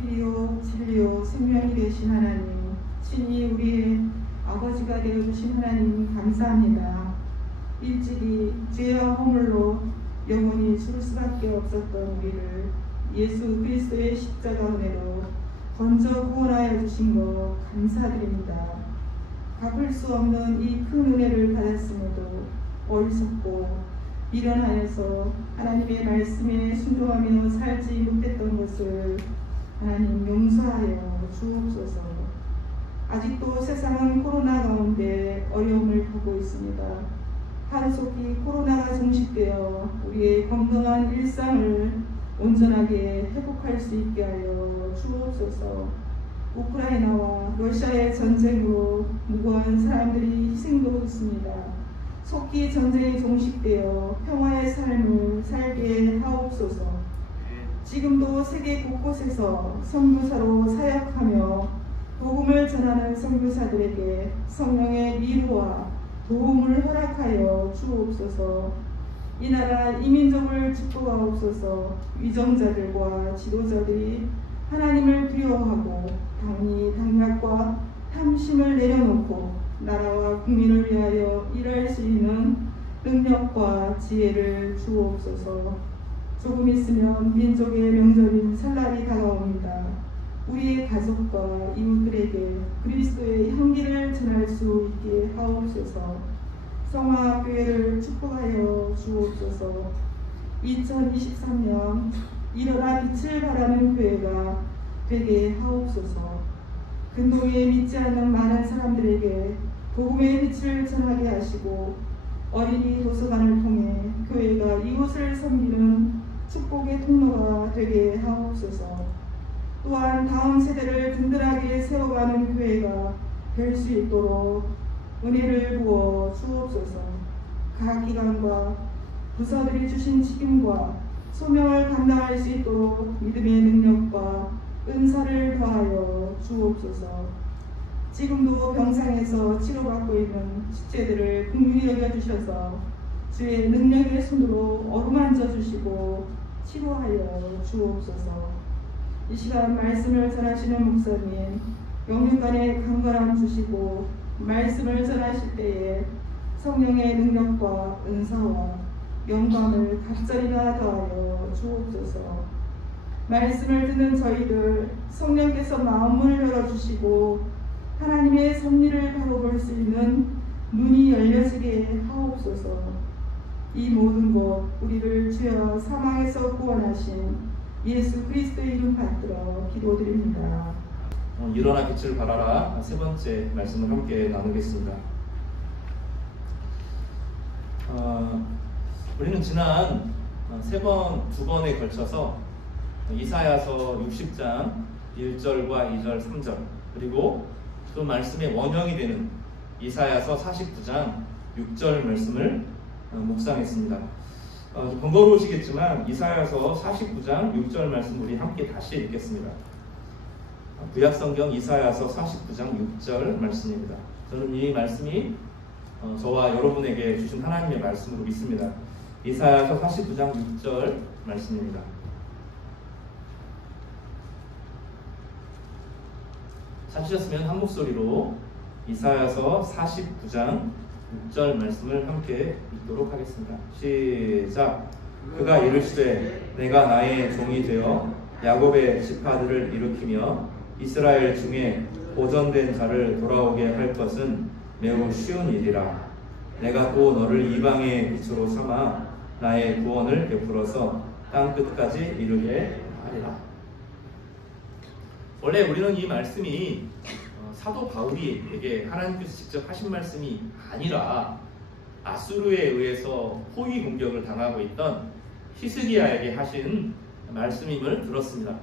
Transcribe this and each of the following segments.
길이요 진리요 생명이 되신 하나님, 친히 우리의 아버지가 되어주신 하나님 감사합니다. 일찍이 죄와 허물로 영원히 죽을 수밖에 없었던 우리를 예수 그리스도의 십자가 은혜로 건져 구원하여 주신 것 감사드립니다. 갚을 수 없는 이 큰 은혜를 받았음에도 어리석고 미련하여서 하나님의 말씀에 순종하며 살지 못했던 것을 하나님 용서하여 주옵소서. 아직도 세상은 코로나 가운데 어려움을 겪고 있습니다. 하루속히 코로나가 종식되어 우리의 건강한 일상을 온전하게 회복할 수 있게 하여 주옵소서. 우크라이나와 러시아의 전쟁으로 무고한 사람들이 희생되고 있습니다. 속히 전쟁이 종식되어 평화의 삶을 살게 하옵소서. 지금도 세계 곳곳에서 선교사로 사역하며 복음을 전하는 선교사들에게 성령의 위로와 도움을 허락하여 주옵소서. 이 나라 이민족을 축복하옵소서. 위정자들과 지도자들이 하나님을 두려워하고 당략과 탐심을 내려놓고 나라와 국민을 위하여 일할 수 있는 능력과 지혜를 주옵소서. 조금 있으면 민족의 명절인 설날이 다가옵니다. 우리의 가족과 이웃들에게 그리스도의 향기를 전할 수 있게 하옵소서. 성화교회를 축복하여 주옵소서. 2023년 일어나 빛을 발하는 교회가 되게 하옵소서. 근동에 믿지 않는 많은 사람들에게 복음의 빛을 전하게 하시고 어린이 도서관을 통해 교회가 이웃을 섬기는 축복의 통로가 되게 하옵소서. 또한 다음 세대를 든든하게 세워가는 교회가 될 수 있도록 은혜를 부어 주옵소서. 각 기관과 부서들이 주신 책임과 소명을 감당할 수 있도록 믿음의 능력과 은사를 더하여 주옵소서. 지금도 병상에서 치료받고 있는 식재들을 긍휼히 여겨주셔서 주의 능력의 손으로 어루만져 주시고 치료하여 주옵소서. 이 시간 말씀을 전하시는 목사님 영육간에 강건함 주시고 말씀을 전하실 때에 성령의 능력과 은사와 영광을 각절이나 더하여 주옵소서. 말씀을 듣는 저희들 성령께서 마음을 열어주시고 하나님의 섭리를 바로 볼 수 있는 눈이 열려지게 하옵소서. 이 모든 것 우리를 주여 사망에서 구원하신 예수 그리스도의 이름 받들어 기도드립니다. 일어나 빛을 발하라 세 번째 말씀을 함께 나누겠습니다. 우리는 지난 두 번에 걸쳐서 이사야서 60장 1절과 2절 3절 그리고 그 말씀의 원형이 되는 이사야서 49장 6절 말씀을 묵상했습니다. 좀 번거로우시겠지만 이사야서 49장 6절 말씀 우리 함께 다시 읽겠습니다. 구약성경 이사야서 49장 6절 말씀입니다. 저는 이 말씀이 저와 여러분에게 주신 하나님의 말씀으로 믿습니다. 이사야서 49장 6절 말씀입니다. 찾으셨으면 한 목소리로 이사야서 49장 6절 말씀을 함께 읽도록 하겠습니다. 시작. 그가 이르시되 내가 나의 종이 되어 야곱의 지파들을 일으키며 이스라엘 중에 보전된 자를 돌아오게 할 것은 매우 쉬운 일이라. 내가 또 너를 이방의 빛으로 삼아 나의 구원을 베풀어서 땅 끝까지 이르게 하리라. 원래 우리는 이 말씀이 사도 바울에게 하나님께서 직접 하신 말씀이 아니라 아수르에 의해서 포위 공격을 당하고 있던 히스기야에게 하신 말씀임을 들었습니다.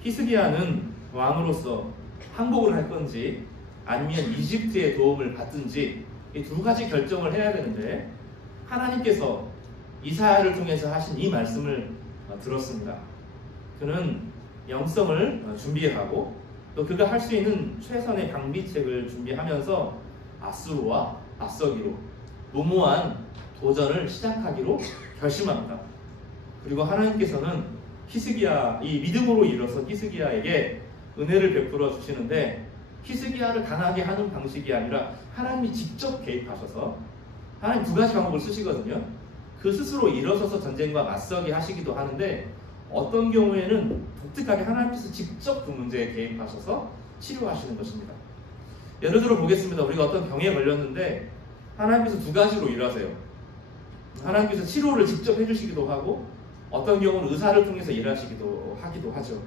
히스기야는 왕으로서 항복을 할 건지 아니면 이집트의 도움을 받든지 이 두 가지 결정을 해야 되는데 하나님께서 이사야를 통해서 하신 이 말씀을 들었습니다. 그는 영성을 준비하고 또 그가 할 수 있는 최선의 방비책을 준비하면서 아수르와 맞서기로 무모한 도전을 시작하기로 결심합니다. 그리고 하나님께서는 히스기야, 이 믿음으로 일어선 히스기야에게 은혜를 베풀어 주시는데, 히스기야를 강하게 하는 방식이 아니라 하나님이 직접 개입하셔서 하나님 두 가지 방법을 쓰시거든요. 그 스스로 일어서서 전쟁과 맞서게 하시기도 하는데, 어떤 경우에는 독특하게 하나님께서 직접 그 문제에 개입하셔서 치료하시는 것입니다. 예를 들어 보겠습니다. 우리가 어떤 병에 걸렸는데 하나님께서 두 가지로 일하세요. 하나님께서 치료를 직접 해주시기도 하고, 어떤 경우는 의사를 통해서 일하시기도 하기도 하죠.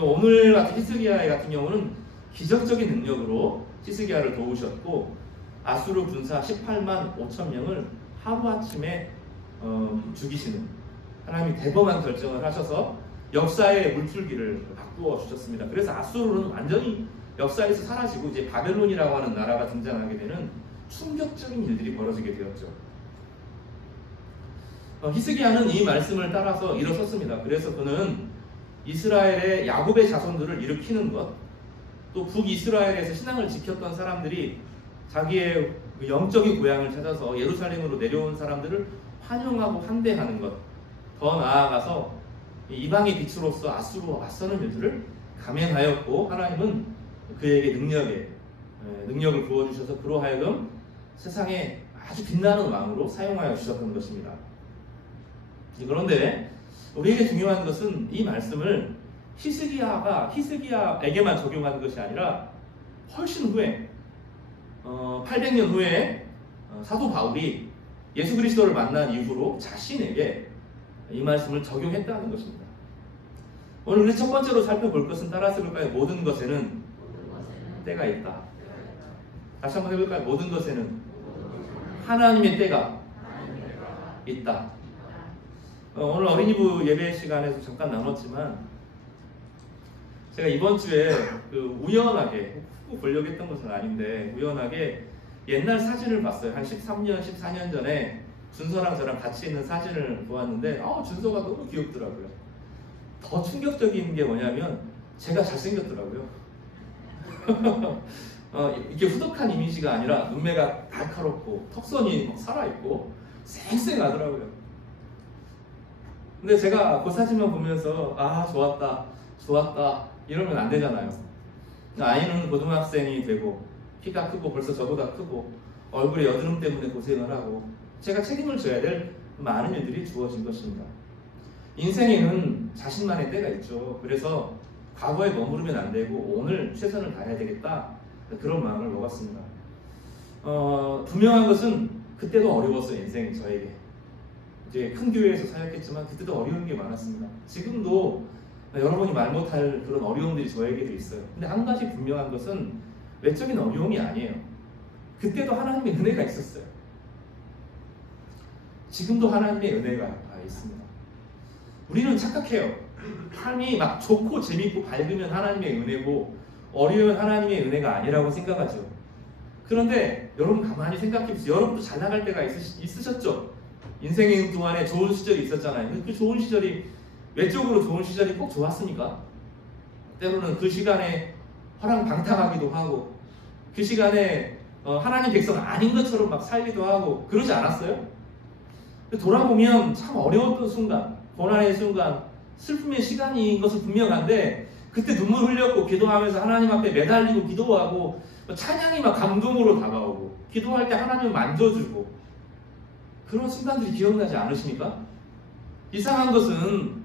오늘 같은 히스기야 같은 경우는 기적적인 능력으로 히스기야를 도우셨고, 아수르 군사 18만 5천 명을 하루아침에 죽이시는 하나님이 대범한 결정을 하셔서 역사의 물줄기를 바꾸어 주셨습니다. 그래서 아수르는 완전히 역사에서 사라지고 이제 바벨론이라고 하는 나라가 등장하게 되는 충격적인 일들이 벌어지게 되었죠. 히스기야는 이 말씀을 따라서 일어섰습니다. 그래서 그는 이스라엘의 야곱의 자손들을 일으키는 것, 또 북이스라엘에서 신앙을 지켰던 사람들이 자기의 영적인 고향을 찾아서 예루살렘으로 내려온 사람들을 환영하고 환대하는 것, 더 나아가서 이방의 빛으로서 아수르와 맞서는 일들을 감행하였고, 하나님은 그에게 능력을 부어주셔서 그로 하여금 세상에 아주 빛나는 왕으로 사용하여 주셨던 것입니다. 그런데 우리에게 중요한 것은 이 말씀을 히스기야에게만 적용하는 것이 아니라 훨씬 후에 800년 후에 사도 바울이 예수 그리스도를 만난 이후로 자신에게 이 말씀을 적용했다는 것입니다. 오늘 우리 첫 번째로 살펴볼 것은 따라서 볼까요? 모든 것에는 때가 있다. 다시 한번 해볼까요? 모든 것에는 하나님의 때가 있다. 오늘 어린이부 예배 시간에서 잠깐 나눴지만, 제가 이번 주에 우연하게, 훅 보려고 했던 것은 아닌데 우연하게 옛날 사진을 봤어요. 한 13년, 14년 전에 준서랑 저랑 같이 있는 사진을 보았는데 준서가 너무 귀엽더라고요. 더 충격적인 게 뭐냐면 제가 잘생겼더라고요. 이게 후덕한 이미지가 아니라 눈매가 날카롭고 턱선이 막 살아있고 쌩쌩하더라고요. 근데 제가 그 사진만 보면서 좋았다 이러면 안 되잖아요. 아이는 고등학생이 되고 키가 크고 벌써 저보다 크고 얼굴에 여드름 때문에 고생을 하고 제가 책임을 져야 될 많은 일들이 주어진 것입니다. 인생에는 자신만의 때가 있죠. 그래서 과거에 머무르면 안 되고 오늘 최선을 다해야 되겠다, 그런 마음을 먹었습니다. 분명한 것은 그때도 어려웠어요. 인생이 저에게 이제 큰 교회에서 사역했지만 그때도 어려운 게 많았습니다. 지금도 여러분이 말 못할 그런 어려움들이 저에게도 있어요. 근데 한 가지 분명한 것은 외적인 어려움이 아니에요. 그때도 하나님의 은혜가 있었어요. 지금도 하나님의 은혜가 있습니다. 우리는 착각해요. 삶이 막 좋고 재밌고 밝으면 하나님의 은혜고 어려우면 하나님의 은혜가 아니라고 생각하죠. 그런데 여러분 가만히 생각해 보세요. 여러분도 잘 나갈 때가 있으셨죠? 인생의 동안에 좋은 시절이 있었잖아요. 그 좋은 시절이, 외적으로 좋은 시절이 꼭 좋았습니까? 때로는 그 시간에 허랑방탕하기도 하고 그 시간에 하나님 백성 아닌 것처럼 막 살기도 하고 그러지 않았어요? 돌아보면 참 어려웠던 순간, 고난의 순간, 슬픔의 시간인 것은 분명한데 그때 눈물 흘렸고 기도하면서 하나님 앞에 매달리고 기도하고 찬양이 막 감동으로 다가오고 기도할 때 하나님을 만져주고 그런 순간들이 기억나지 않으십니까? 이상한 것은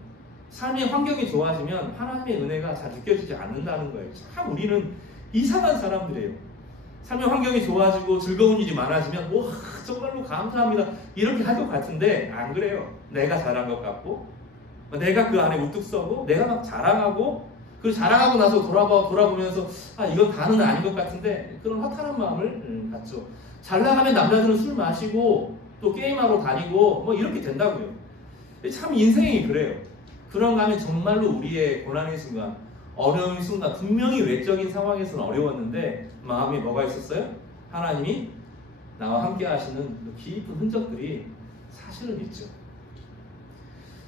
삶의 환경이 좋아지면 하나님의 은혜가 잘 느껴지지 않는다는 거예요. 참 우리는 이상한 사람들이에요. 삶의 환경이 좋아지고 즐거운 일이 많아지면 와 정말로 감사합니다 이렇게 할 것 같은데 안 그래요. 내가 잘한 것 같고 내가 그 안에 우뚝 서고 내가 막 자랑하고, 그리고 자랑하고 나서 돌아보면서 이건 다는 아닌 것 같은데 그런 허탈한 마음을 갖죠. 잘 나가면 남자들은 술 마시고 또 게임하러 다니고 뭐 이렇게 된다고요. 참 인생이 그래요. 그런가 하면 정말로 우리의 고난의 순간, 어려움의 순간, 분명히 외적인 상황에서는 어려웠는데 마음에 뭐가 있었어요? 하나님이 나와 함께 하시는 그 깊은 흔적들이 사실은 있죠.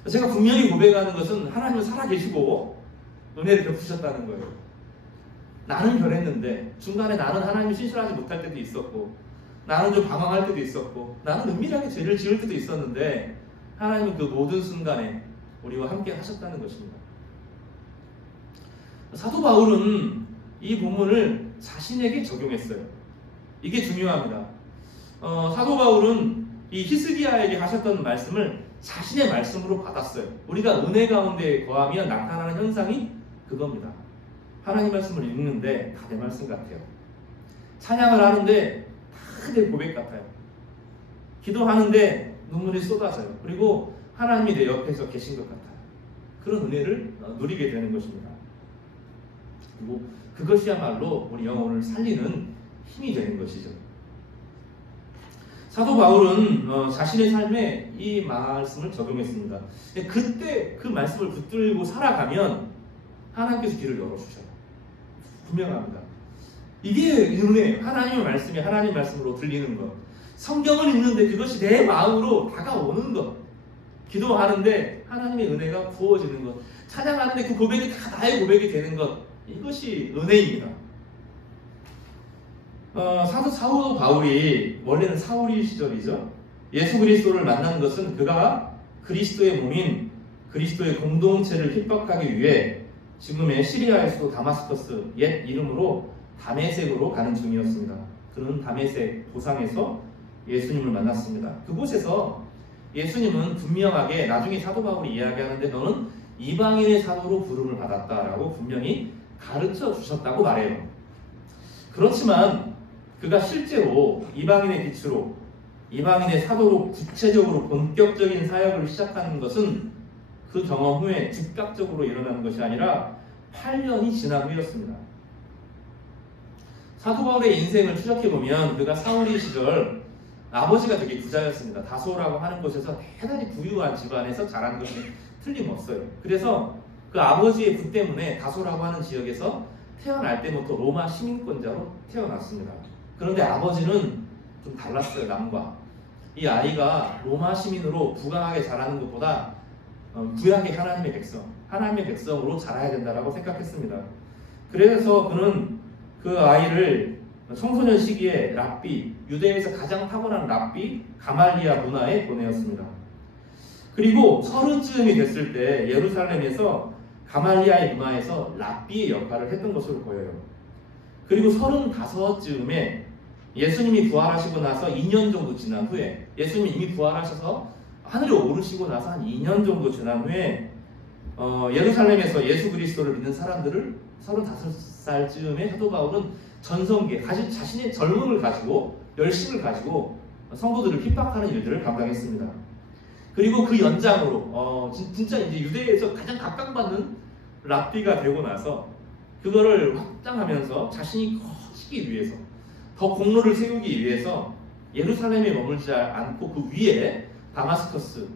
제가 분명히 고백하는 것은 하나님은 살아계시고 은혜를 베푸셨다는 거예요. 나는 변했는데 중간에 나는 하나님이 신실하지 못할 때도 있었고 나는 좀 방황할 때도 있었고 나는 은밀하게 죄를 지을 때도 있었는데 하나님은 그 모든 순간에 우리와 함께 하셨다는 것입니다. 사도 바울은 이 본문을 자신에게 적용했어요. 이게 중요합니다. 사도 바울은 이 히스기야에게 하셨던 말씀을 자신의 말씀으로 받았어요. 우리가 은혜 가운데 거하면 나타나는 현상이 그겁니다. 하나님 말씀을 읽는데 다 내 말씀 같아요. 찬양을 하는데 다 내 고백 같아요. 기도하는데 눈물이 쏟아져요. 그리고 하나님이 내 옆에서 계신 것 같아요. 그런 은혜를 누리게 되는 것입니다. 그리고 그것이야말로 우리 영혼을 살리는 힘이 되는 것이죠. 사도 바울은 자신의 삶에 이 말씀을 적용했습니다. 그때 그 말씀을 붙들고 살아가면 하나님께서 길을 열어주셔요. 분명합니다. 이게 은혜, 하나님의 말씀이 하나님 말씀으로 들리는 것. 성경을 읽는데 그것이 내 마음으로 다가오는 것. 기도하는데 하나님의 은혜가 부어지는 것. 찬양하는데 그 고백이 다 나의 고백이 되는 것. 이것이 은혜입니다. 사도 바울이 원래는 사울이 시절이죠. 예수 그리스도를 만난 것은 그가 그리스도의 몸인 그리스도의 공동체를 핍박하기 위해 지금의 시리아의 수도 다마스커스 옛 이름으로 다메섹으로 가는 중이었습니다. 그는 다메섹 도상에서 예수님을 만났습니다. 그곳에서 예수님은 분명하게 나중에 사도 바울이 이야기하는데 너는 이방인의 사도로 부름을 받았다라고 분명히 가르쳐 주셨다고 말해요. 그렇지만 그가 실제로 이방인의 빛으로 이방인의 사도로 구체적으로 본격적인 사역을 시작하는 것은 그 경험 후에 즉각적으로 일어나는 것이 아니라 8년이 지난 후였습니다. 사도 바울의 인생을 추적해보면 그가 사울이 시절 아버지가 되게 부자였습니다. 다소라고 하는 곳에서 대단히 부유한 집안에서 자란 것이 틀림없어요. 그래서 그 아버지의 부 때문에 다소라고 하는 지역에서 태어날 때부터 로마 시민권자로 태어났습니다. 그런데 아버지는 좀 달랐어요. 남과. 이 아이가 로마 시민으로 부강하게 자라는 것보다 구약의 하나님의 백성으로 자라야 된다고 생각했습니다. 그래서 그는 그 아이를 청소년 시기에 랍비, 유대에서 가장 탁월한 랍비 가말리아 문화에 보내었습니다. 그리고 30쯤이 됐을 때 예루살렘에서 가말리아의 문화에서 랍비의 역할을 했던 것으로 보여요. 그리고 35쯤에 예수님이 부활하시고 나서 2년 정도 지난 후에 예수님이 이미 부활하셔서 하늘에 오르시고 나서 한 2년 정도 지난 후에 예루살렘에서 예수 그리스도를 믿는 사람들을 35살쯤에 사도 바울은 전성기에 자신의 젊음을 가지고 열심을 가지고 성도들을 핍박하는 일들을 감당했습니다. 그리고 그 연장으로 진짜 이제 유대에서 가장 각광받는 랍비가 되고 나서 그거를 확장하면서 자신이 커지기 위해서 더 공로를 세우기 위해서 예루살렘에 머물지 않고 그 위에 다마스커스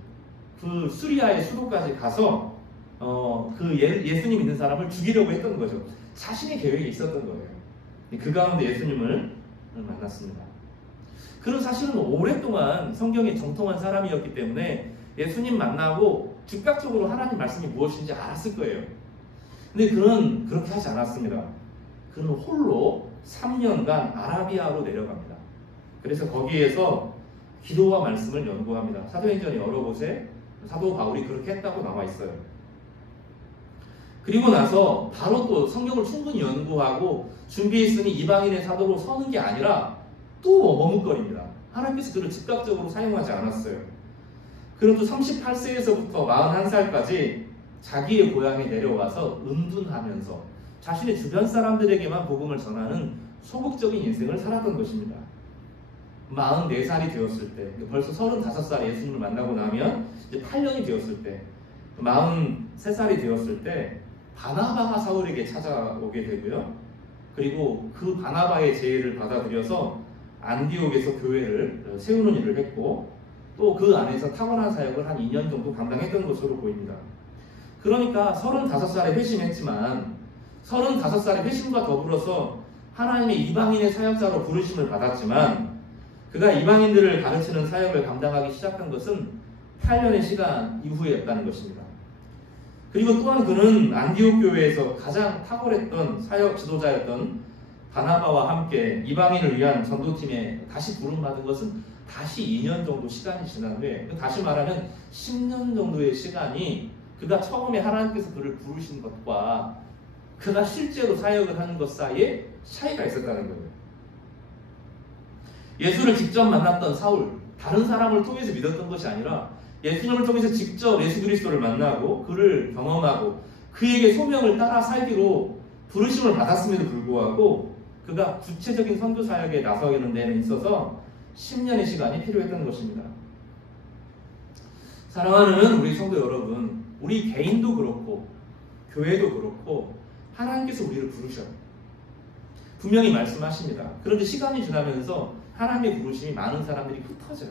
그 수리아의 수도까지 가서 그 예수님 믿는 사람을 죽이려고 했던 거죠. 자신의 계획이 있었던 거예요. 그 가운데 예수님을 만났습니다. 그는 사실은 오랫동안 성경에 정통한 사람이었기 때문에 예수님 만나고 즉각적으로 하나님 말씀이 무엇인지 알았을 거예요. 근데 그는 그렇게 하지 않았습니다. 그는 홀로 3년간 아라비아로 내려갑니다. 그래서 거기에서 기도와 말씀을 연구합니다. 사도행전 여러 곳에 사도 바울이 그렇게 했다고 나와 있어요. 그리고 나서 바로 또 성경을 충분히 연구하고 준비했으니 이방인의 사도로 서는 게 아니라 또 머뭇거립니다. 하나님께서 그를 즉각적으로 사용하지 않았어요. 그리고 또 38세에서부터 41살까지 자기의 고향에 내려와서 은둔하면서 자신의 주변 사람들에게만 복음을 전하는 소극적인 인생을 살았던 것입니다. 44살이 되었을 때, 벌써 35살에 예수님을 만나고 나면 이제 8년이 되었을 때, 43살이 되었을 때 바나바가 사울에게 찾아오게 되고요. 그리고 그 바나바의 제의를 받아들여서 안디옥에서 교회를 세우는 일을 했고 또 그 안에서 탁월한 사역을 한 2년 정도 감당했던 것으로 보입니다. 그러니까 35살에 회심했지만 35살의 회심과 더불어서 하나님의 이방인의 사역자로 부르심을 받았지만 그가 이방인들을 가르치는 사역을 감당하기 시작한 것은 8년의 시간 이후였다는 것입니다. 그리고 또한 그는 안디옥 교회에서 가장 탁월했던 사역 지도자였던 바나바와 함께 이방인을 위한 전도팀에 다시 부름받은 것은 다시 2년 정도 시간이 지난 후에, 다시 말하면 10년 정도의 시간이 그가 처음에 하나님께서 그를 부르신 것과 그가 실제로 사역을 하는 것 사이에 차이가 있었다는 거예요. 예수를 직접 만났던 사울, 다른 사람을 통해서 믿었던 것이 아니라 예수님을 통해서 직접 예수 그리스도를 만나고 그를 경험하고 그에게 소명을 따라 살기로 부르심을 받았음에도 불구하고 그가 구체적인 선교 사역에 나서는 데는 있어서 10년의 시간이 필요했던 것입니다. 사랑하는 우리 성도 여러분, 우리 개인도 그렇고 교회도 그렇고 하나님께서 우리를 부르셔요. 분명히 말씀하십니다. 그런데 시간이 지나면서 하나님의 부르심이 많은 사람들이 흩어져요.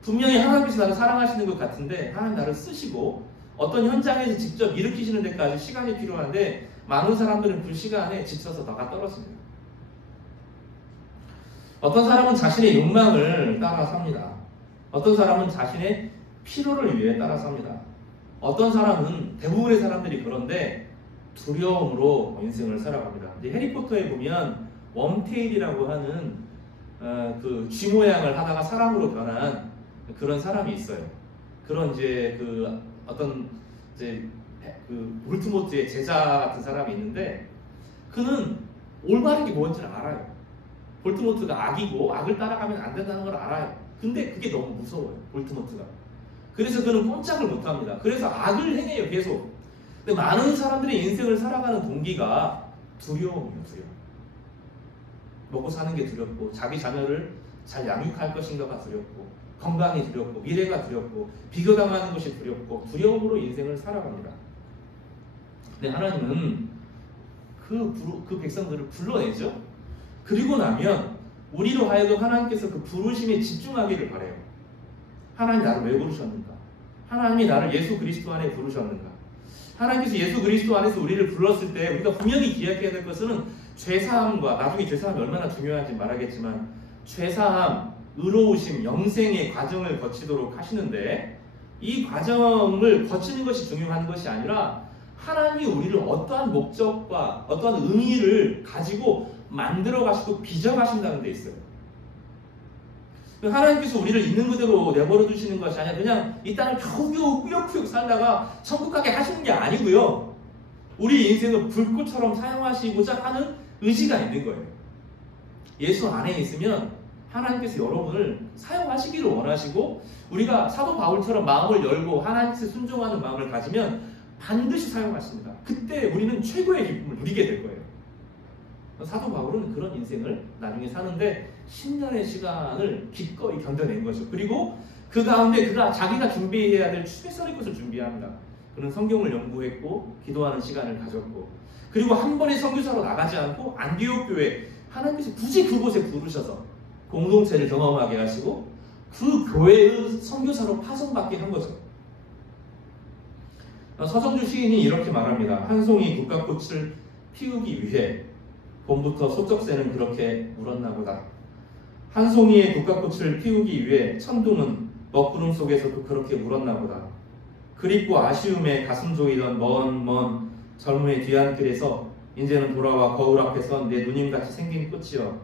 분명히 하나님께서 나를 사랑하시는 것 같은데 하나님 나를 쓰시고 어떤 현장에서 직접 일으키시는 데까지 시간이 필요한데 많은 사람들은 그 시간에 지쳐서 나가 떨어집니다. 어떤 사람은 자신의 욕망을 따라 삽니다. 어떤 사람은 자신의 필요를 위해 따라 삽니다. 어떤 사람은, 대부분의 사람들이 그런데 두려움으로 인생을 살아갑니다. 이제 해리포터에 보면 웜테일이라고 하는 그 쥐 모양을 하다가 사람으로 변한 그런 사람이 있어요. 그런 이제 그 어떤 이제 그 볼트모트의 제자 같은 사람이 있는데 그는 올바른 게 뭔지를 알아요. 볼트모트가 악이고 악을 따라가면 안 된다는 걸 알아요. 근데 그게 너무 무서워요. 볼트모트가. 그래서 그는 꼼짝을 못합니다. 그래서 악을 행해요. 계속. 근데 많은 사람들이 인생을 살아가는 동기가 두려움이에요. 두려움. 먹고 사는 게 두렵고 자기 자녀를 잘 양육할 것인가가 두렵고 건강이 두렵고 미래가 두렵고 비교당하는 것이 두렵고 두려움으로 인생을 살아갑니다. 근데 하나님은 그 백성들을 불러내죠. 그리고 나면 우리로 하여금 하나님께서 그 부르심에 집중하기를 바라요. 하나님 나를 왜 부르셨는가? 하나님이 나를 예수 그리스도 안에 부르셨는가? 하나님께서 예수 그리스도 안에서 우리를 불렀을 때 우리가 분명히 기억해야 될 것은 죄사함과, 나중에 죄사함이 얼마나 중요한지 말하겠지만 죄사함, 의로우심, 영생의 과정을 거치도록 하시는데 이 과정을 거치는 것이 중요한 것이 아니라 하나님이 우리를 어떠한 목적과 어떠한 의미를 가지고 만들어 가시고 빚어 가신다는 데 있어요. 하나님께서 우리를 있는 그대로 내버려 두시는 것이 아니라 그냥 이 땅을 겨우겨우 꾸역꾸역 살다가 천국 가게 하시는 게 아니고요. 우리 인생을 불꽃처럼 사용하시고자 하는 의지가 있는 거예요. 예수 안에 있으면 하나님께서 여러분을 사용하시기를 원하시고 우리가 사도 바울처럼 마음을 열고 하나님께 순종하는 마음을 가지면 반드시 사용하십니다. 그때 우리는 최고의 기쁨을 누리게 될 거예요. 사도 바울은 그런 인생을 나중에 사는데 10년의 시간을 기꺼이 견뎌낸 거죠. 그리고 그 가운데 그가 자기가 준비해야 될 최선의 것을 준비합니다. 그는 성경을 연구했고 기도하는 시간을 가졌고 그리고 한 번의 선교사로 나가지 않고 안디옥 교회 하나님께서 굳이 그곳에 부르셔서 공동체를 경험하게 하시고 그 교회의 선교사로 파송받게 한 거죠. 서정주 시인이 이렇게 말합니다. 한 송이 국화꽃을 피우기 위해 봄부터 소쩍새는 그렇게 울었나 보다. 한 송이의 국화꽃을 피우기 위해 천둥은 먹구름 속에서도 그렇게 울었나 보다. 그립고 아쉬움에 가슴 조이던 먼 젊음의 뒤안길에서 이제는 돌아와 거울 앞에 선 내 누님같이 생긴 꽃이여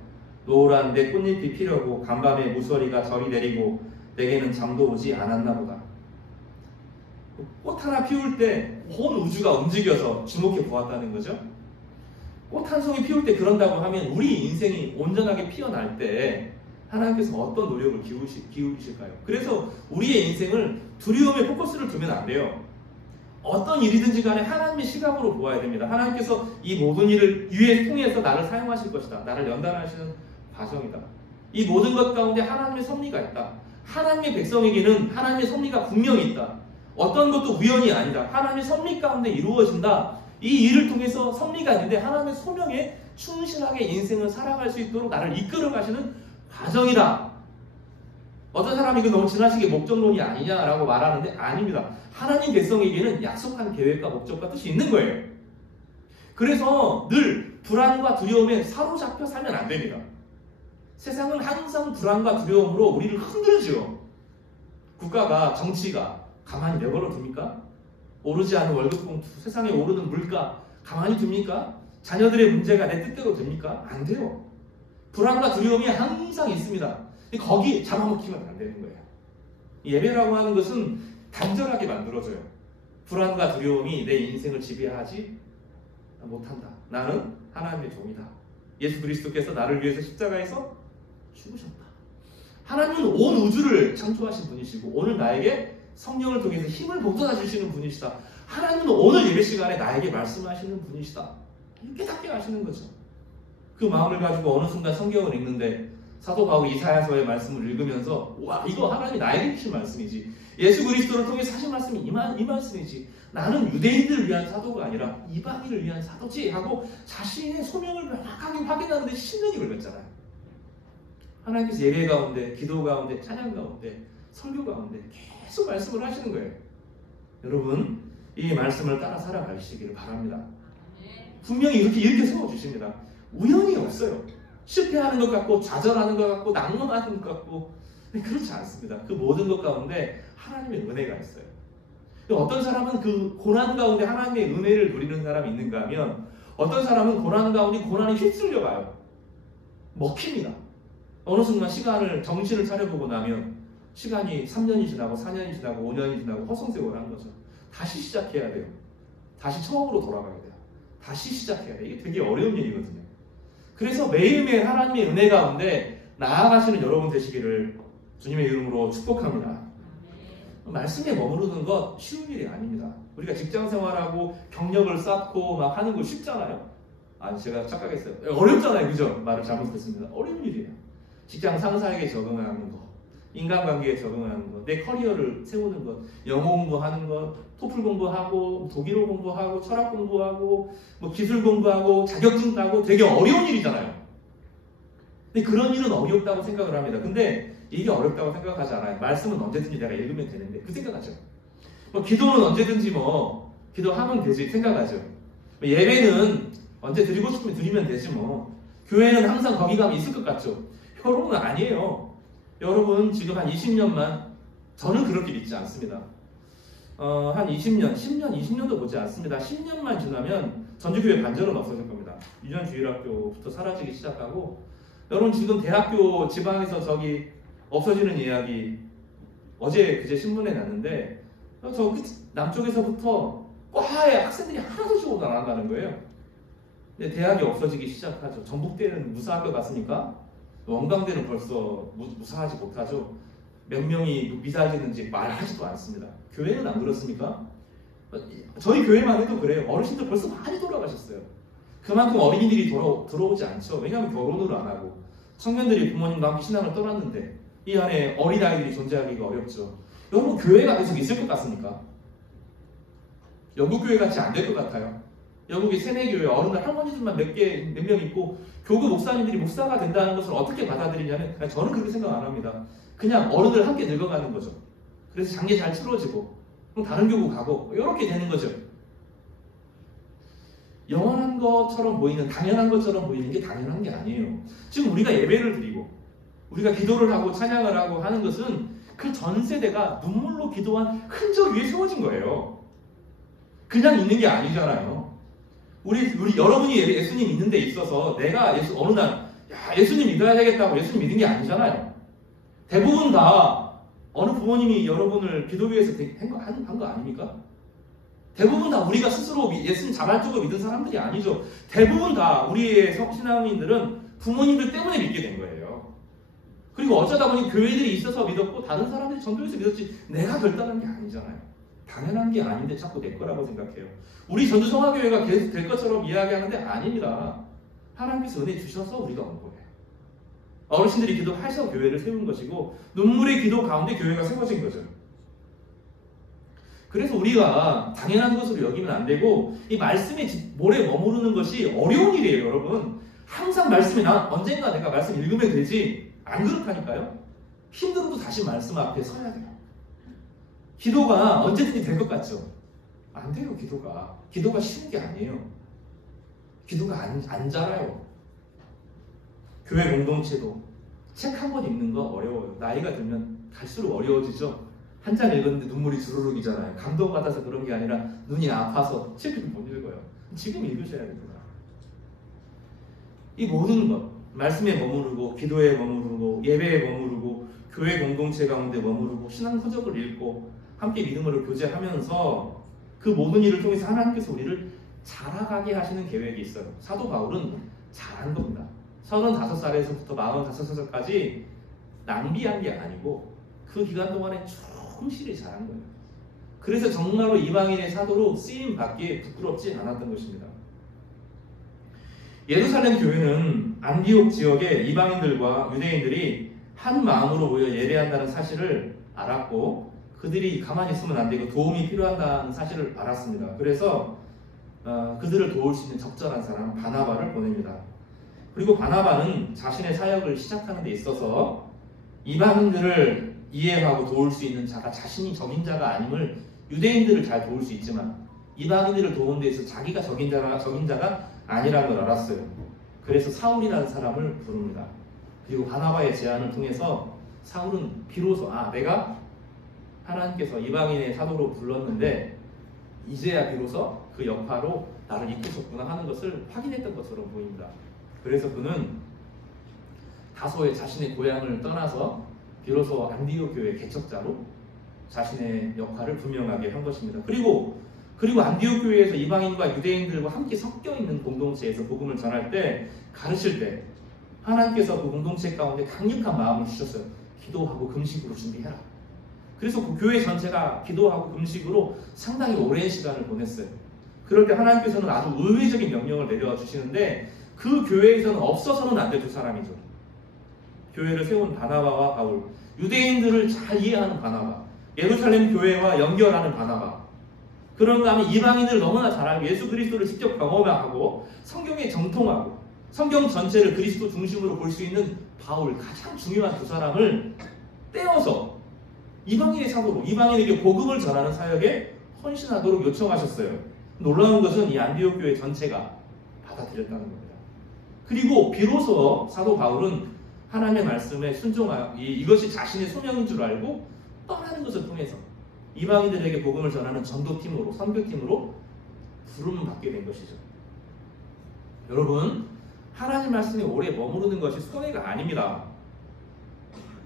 노란 내 꽃잎이 피려고 간밤에 무서리가 저리 내리고 내게는 잠도 오지 않았나 보다. 꽃 하나 피울 때 온 우주가 움직여서 주목해 보았다는 거죠. 꽃 한 송이 피울 때 그런다고 하면 우리 인생이 온전하게 피어날 때 하나님께서 어떤 노력을 기울이실까요? 그래서 우리의 인생을 두려움에 포커스를 두면 안 돼요. 어떤 일이든지 간에 하나님의 시각으로 보아야 됩니다. 하나님께서 이 모든 일을 통해서 나를 사용하실 것이다. 나를 연단하시는 과정이다. 이 모든 것 가운데 하나님의 섭리가 있다. 하나님의 백성에게는 하나님의 섭리가 분명히 있다. 어떤 것도 우연이 아니다. 하나님의 섭리 가운데 이루어진다. 이 일을 통해서 섭리가 있는데 하나님의 소명에 충실하게 인생을 살아갈 수 있도록 나를 이끌어 가시는 과정이다. 어떤 사람이 이거 너무 지나치게 목적론이 아니냐라고 말하는데 아닙니다. 하나님 백성에게는 약속한 계획과 목적과 뜻이 있는 거예요. 그래서 늘 불안과 두려움에 사로잡혀 살면 안 됩니다. 세상은 항상 불안과 두려움으로 우리를 흔들죠. 국가가, 정치가 가만히 내버려 둡니까? 오르지 않은 월급봉투, 세상에 오르는 물가 가만히 둡니까? 자녀들의 문제가 내 뜻대로 됩니까? 안 돼요. 불안과 두려움이 항상 있습니다. 거기 잡아먹히면 안 되는 거예요. 예배라고 하는 것은 단절하게 만들어져요. 불안과 두려움이 내 인생을 지배하지 못한다. 나는 하나님의 종이다. 예수 그리스도께서 나를 위해서 십자가에서 죽으셨다. 하나님은 온 우주를 창조하신 분이시고 오늘 나에게 성령을 통해서 힘을 돋아 주시는 분이시다. 하나님은 오늘 예배 시간에 나에게 말씀하시는 분이시다. 깨닫게 하시는 거죠. 그 마음을 가지고 어느 순간 성경을 읽는데 사도 바울 이사야서의 말씀을 읽으면서 와, 이거 하나님이 나에게 주신 말씀이지. 예수 그리스도를 통해서 하신 말씀이 이 말씀이지. 나는 유대인들을 위한 사도가 아니라 이방인을 위한 사도지 하고 자신의 소명을 명확하게 확인하는데 10년이 걸렸잖아요. 하나님께서 예배 가운데, 기도 가운데, 찬양 가운데, 설교 가운데 계속 말씀을 하시는 거예요. 여러분, 이 말씀을 따라 살아가시기를 바랍니다. 분명히 이렇게 세워주십니다. 우연이 없어요. 실패하는 것 같고 좌절하는 것 같고 낙망하는 것 같고 그렇지 않습니다. 그 모든 것 가운데 하나님의 은혜가 있어요. 어떤 사람은 그 고난 가운데 하나님의 은혜를 누리는 사람이 있는가 하면 어떤 사람은 고난 가운데 고난이 휩쓸려 가요. 먹힙니다. 어느 순간 정신을 차려보고 나면 시간이 3년이 지나고 4년이 지나고 5년이 지나고 허송세월한 거죠. 다시 시작해야 돼요. 다시 처음으로 돌아가야 돼요. 다시 시작해야 돼요. 이게 되게 어려운 일이거든요. 그래서 매일매일 하나님의 은혜 가운데 나아가시는 여러분 되시기를 주님의 이름으로 축복합니다. 말씀에 머무르는 것 쉬운 일이 아닙니다. 우리가 직장 생활하고 경력을 쌓고 막 하는 거 쉽잖아요. 아니 제가 착각했어요. 어렵잖아요. 그죠? 말을 잘못했습니다. 어려운 일이에요. 직장 상사에게 적응하는 거, 인간관계에 적응하는 것, 내 커리어를 세우는 것, 영어 공부하는 것, 토플 공부하고, 독일어 공부하고, 철학 공부하고, 뭐 기술 공부하고, 자격증 따고 되게 어려운 일이잖아요. 근데 그런 일은 어렵다고 생각을 합니다. 근데 이게 어렵다고 생각하지 않아요. 말씀은 언제든지 내가 읽으면 되는데 그 생각하죠. 뭐 기도는 언제든지 뭐 기도하면 되지 생각하죠. 뭐 예배는 언제 드리고 싶으면 드리면 되지 뭐. 교회는 항상 거기 가면 있을 것 같죠. 여러분은 아니에요. 여러분 지금 한 20년만 저는 그렇게 믿지 않습니다. 한 20년, 10년, 20년도 보지 않습니다. 10년만 지나면 전주교회 반절은 없어질 겁니다. 유년주일학교부터 사라지기 시작하고 여러분 지금 대학교 지방에서 저기 없어지는 이야기 어제 그제 신문에 났는데 저 남쪽에서부터 과에 학생들이 하나도 오고 나간다는 거예요. 근데 대학이 없어지기 시작하죠. 전북대는 무사학교 갔으니까 원광대는 벌써 무사하지 못하죠. 몇 명이 미사지는지 말하지도 않습니다. 교회는 안 그렇습니까? 저희 교회만 해도 그래요. 어르신들 벌써 많이 돌아가셨어요. 그만큼 어린이들이 들어오지 않죠. 왜냐하면 결혼을 안 하고 청년들이 부모님과 함께 신앙을 떠났는데 이 안에 어린아이들이 존재하기가 어렵죠. 여러분 교회가 계속 있을 것 같습니까? 영국 교회 같이 안 될 것 같아요. 영국의 세뇌교회 어른들 할머니들만 몇 명 있고 교구 목사님들이 목사가 된다는 것을 어떻게 받아들이냐면 저는 그렇게 생각 안 합니다. 그냥 어른들 함께 늙어가는 거죠. 그래서 장례 잘 치러지고 그럼 다른 교구 가고 이렇게 되는 거죠. 영원한 것처럼 보이는 당연한 것처럼 보이는 게 당연한 게 아니에요. 지금 우리가 예배를 드리고 우리가 기도를 하고 찬양을 하고 하는 것은 그 전 세대가 눈물로 기도한 흔적 위에 세워진 거예요. 그냥 있는 게 아니잖아요. 우리 여러분이 예수님 믿는 데 있어서 내가 어느 날 예수님 믿어야 되겠다고 예수님 믿는 게 아니잖아요. 대부분 다 어느 부모님이 여러분을 기도교회에서 한 거 아닙니까? 대부분 다 우리가 스스로 예수님 자발적으로 믿은 사람들이 아니죠. 대부분 다 우리의 신앙인들은 부모님들 때문에 믿게 된 거예요. 그리고 어쩌다 보니 교회들이 있어서 믿었고 다른 사람들이 전도해서 믿었지 내가 결단한 게 아니잖아요. 당연한 게 아닌데 자꾸 내 거라고 생각해요. 우리 전주성화교회가 계속 될 것처럼 이야기하는데 아닙니다. 하나님께서 은혜 주셔서 우리가 온 거예요. 어르신들이 기도하셔서 교회를 세운 것이고 눈물의 기도 가운데 교회가 세워진 거죠. 그래서 우리가 당연한 것으로 여기면 안 되고 이 말씀에 오래 머무르는 것이 어려운 일이에요. 여러분 항상 말씀에 언젠가 내가 말씀 읽으면 되지 안 그렇다니까요. 힘들어도 다시 말씀 앞에 서야 돼요. 기도가 언제든지 될 것 같죠? 안 돼요. 기도가 쉬운 게 아니에요. 기도가 안 자라요. 교회 공동체도 책 한 권 읽는 거 어려워요. 나이가 들면 갈수록 어려워지죠. 한 장 읽었는데 눈물이 주르륵이잖아요. 감동받아서 그런 게 아니라 눈이 아파서 책을 못 읽어요. 지금 읽으셔야 됩니다. 이 모든 것, 말씀에 머무르고 기도에 머무르고 예배에 머무르고 교회 공동체 가운데 머무르고 신앙 서적을 읽고 함께 믿음으로 교제하면서 그 모든 일을 통해서 하나님께서 우리를 자라가게 하시는 계획이 있어요. 사도 바울은 자란 겁니다. 35살에서부터 45살까지 낭비한 게 아니고 그 기간 동안에 충실히 자란 거예요. 그래서 정말로 이방인의 사도로 쓰임 받기에 부끄럽지 않았던 것입니다. 예루살렘 교회는 안디옥 지역의 이방인들과 유대인들이 한 마음으로 모여 예배한다는 사실을 알았고 그들이 가만히 있으면 안 되고 도움이 필요하다는 사실을 알았습니다. 그래서 그들을 도울 수 있는 적절한 사람 바나바를 보냅니다. 그리고 바나바는 자신의 사역을 시작하는 데 있어서 이방인들을 이해하고 도울 수 있는 자가 자신이 적인자가 아님을 유대인들을 잘 도울 수 있지만 이방인들을 도우는 데 있어서 자기가 적인자가 아니라는 걸 알았어요. 그래서 사울이라는 사람을 부릅니다. 그리고 바나바의 제안을 통해서 사울은 비로소 내가 하나님께서 이방인의 사도로 불렀는데 이제야 비로소 그 역할로 나를 이끄셨구나 하는 것을 확인했던 것처럼 보입니다. 그래서 그는 다소의 자신의 고향을 떠나서 비로소 안디옥 교회 개척자로 자신의 역할을 분명하게 한 것입니다. 그리고 안디옥 교회에서 이방인과 유대인들과 함께 섞여 있는 공동체에서 복음을 전할 때, 가르칠 때 하나님께서 그 공동체 가운데 강력한 마음을 주셨어요. 기도하고 금식으로 준비해라. 그래서 그 교회 전체가 기도하고 금식으로 상당히 오랜 시간을 보냈어요. 그럴 때 하나님께서는 아주 의외적인 명령을 내려주시는데 그 교회에서는 없어서는 안 될 두 사람이죠. 교회를 세운 바나바와 바울, 유대인들을 잘 이해하는 바나바, 예루살렘 교회와 연결하는 바나바, 그런가 하면 이방인을 너무나 잘 알고 예수 그리스도를 직접 경험하고 성경에 정통하고 성경 전체를 그리스도 중심으로 볼 수 있는 바울, 가장 중요한 두 사람을 떼어서 이방인의 사도로 이방인에게 복음을 전하는 사역에 헌신하도록 요청하셨어요. 놀라운 것은 이 안디옥 교회 전체가 받아들였다는 겁니다. 그리고 비로소 사도 바울은 하나님의 말씀에 순종하여 이것이 자신의 소명인 줄 알고 떠나는 것을 통해서 이방인들에게 복음을 전하는 전도팀으로, 선교팀으로 부름을 받게 된 것이죠. 여러분, 하나님 말씀에 오래 머무르는 것이 손해가 아닙니다.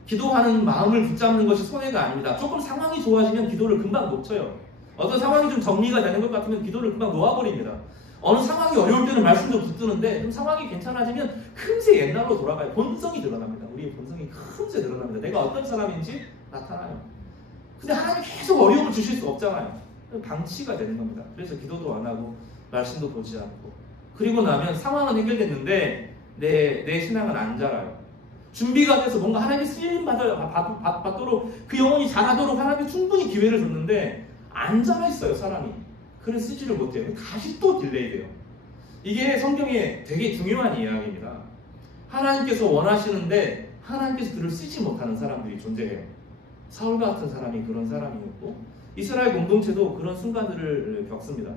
기도하는 마음을 붙잡는 것이 손해가 아닙니다. 조금 상황이 좋아지면 기도를 금방 놓쳐요. 어떤 상황이 좀 정리가 되는 것 같으면 기도를 금방 놓아버립니다. 어느 상황이 어려울 때는 말씀도 붙드는데 좀 상황이 괜찮아지면 금세 옛날로 돌아가요. 본성이 드러납니다. 우리의 본성이 금세 드러납니다. 내가 어떤 사람인지 나타나요. 근데 하나님이 계속 어려움을 주실 수 없잖아요. 방치가 되는 겁니다. 그래서 기도도 안 하고 말씀도 보지 않고, 그리고 나면 상황은 해결됐는데 내 신앙은 안 자라요. 준비가 돼서 뭔가 하나님의 쓰임 받도록 그 영혼이 자라도록 하나님이 충분히 기회를 줬는데 안 자라 있어요, 사람이. 그래서 쓰지를 못해요. 다시 또 딜레이 돼요. 이게 성경에 되게 중요한 이야기입니다. 하나님께서 원하시는데 하나님께서 그를 쓰지 못하는 사람들이 존재해요. 사울 같은 사람이 그런 사람이었고 이스라엘 공동체도 그런 순간들을 겪습니다.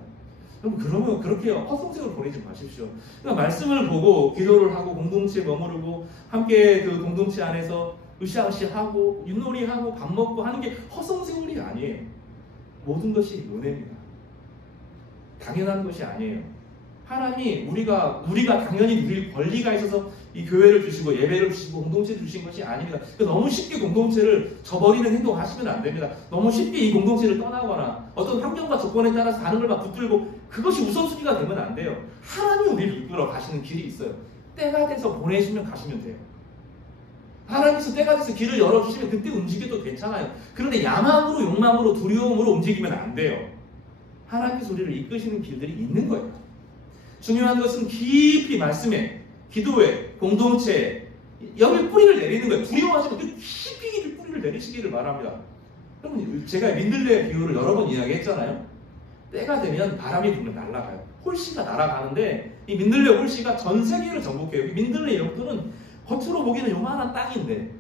그러면 그렇게 헛성생을 보내지 마십시오. 그러니까 말씀을 보고 기도를 하고 공동체에 머무르고 함께 그 공동체 안에서 으쌰으쌰하고 윷놀이하고 밥 먹고 하는 게 헛성생활이 아니에요. 모든 것이 은혜입니다. 당연한 것이 아니에요. 하나님이 우리가 당연히 누릴 권리가 있어서 이 교회를 주시고 예배를 주시고 공동체를 주신 것이 아닙니다. 너무 쉽게 공동체를 저버리는 행동을 하시면 안 됩니다. 너무 쉽게 이 공동체를 떠나거나 어떤 환경과 조건에 따라서 다른 걸 막 붙들고 그것이 우선순위가 되면 안 돼요. 하나님이 우리를 이끌어 가시는 길이 있어요. 때가 돼서 보내시면 가시면 돼요. 하나님께서 때가 돼서 길을 열어주시면 그때 움직여도 괜찮아요. 그런데 야망으로 욕망으로 두려움으로 움직이면 안 돼요. 하나님께서 우리를 이끄시는 길들이 있는 거예요. 중요한 것은 깊이 말씀에, 기도에, 공동체에 여기 뿌리를 내리는 거예요. 두려워하시면 그 깊이 뿌리를 내리시기를 바랍니다. 그럼 제가 민들레 비유를 여러 번 이야기했잖아요. 때가 되면 바람이 불면 날아가요. 홀씨가 날아가는데 이 민들레 홀씨가 전 세계를 정복해요. 민들레 영토는 겉으로 보기는 요만한 땅인데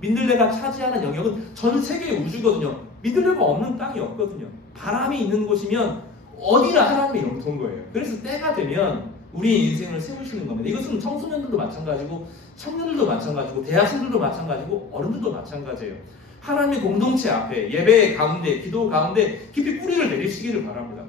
민들레가 차지하는 영역은 전 세계의 우주거든요. 민들레가 없는 땅이 없거든요. 바람이 있는 곳이면 어디나 하나님의 영토인 거예요. 그래서 때가 되면 우리의 인생을 세우시는 겁니다. 이것은 청소년들도 마찬가지고 청년들도 마찬가지고 대학생들도 마찬가지고 어른들도 마찬가지예요. 하나님의 공동체 앞에 예배 가운데 기도 가운데 깊이 뿌리를 내리시기를 바랍니다.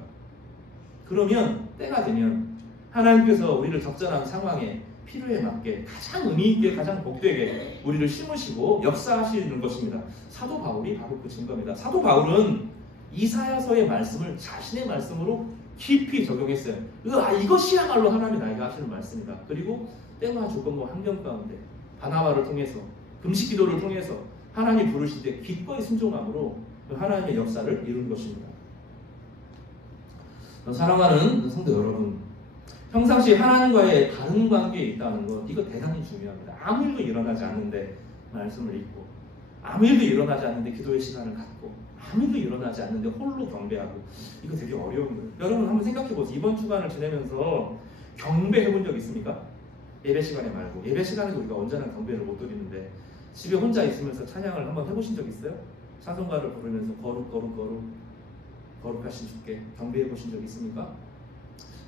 그러면 때가 되면 하나님께서 우리를 적절한 상황에 필요에 맞게 가장 의미 있게 가장 복되게 우리를 심으시고 역사하시는 것입니다. 사도 바울이 바로 그 증거입니다. 사도 바울은 이사야서의 말씀을 자신의 말씀으로 깊이 적용했어요. 이것이야말로 하나님이 나에게 하시는 말씀이다. 그리고 때와 조건과 환경 가운데 바나바를 통해서 금식 기도를 통해서 하나님 부르실 때 기꺼이 순종함으로 하나님의 역사를 이룬 것입니다. 사랑하는 성도 여러분, 평상시 하나님과의 바른 관계에 있다는 것, 이거 대단히 중요합니다. 아무 일도 일어나지 않는데 말씀을 읽고, 아무 일도 일어나지 않는데 기도의 시간을 갖고, 아무 일도 일어나지 않는데 홀로 경배하고, 이거 되게 어려운 거예요. 여러분 한번 생각해 보세요. 이번 주간을 지내면서 경배해 본 적 있습니까? 예배 시간에 말고. 예배 시간에도 우리가 언제나 경배를 못 드리는데 집에 혼자 있으면서 찬양을 한번 해보신 적 있어요? 찬송가를 부르면서 거룩 거룩 거룩 거룩하신 주께 경배해 보신 적 있습니까?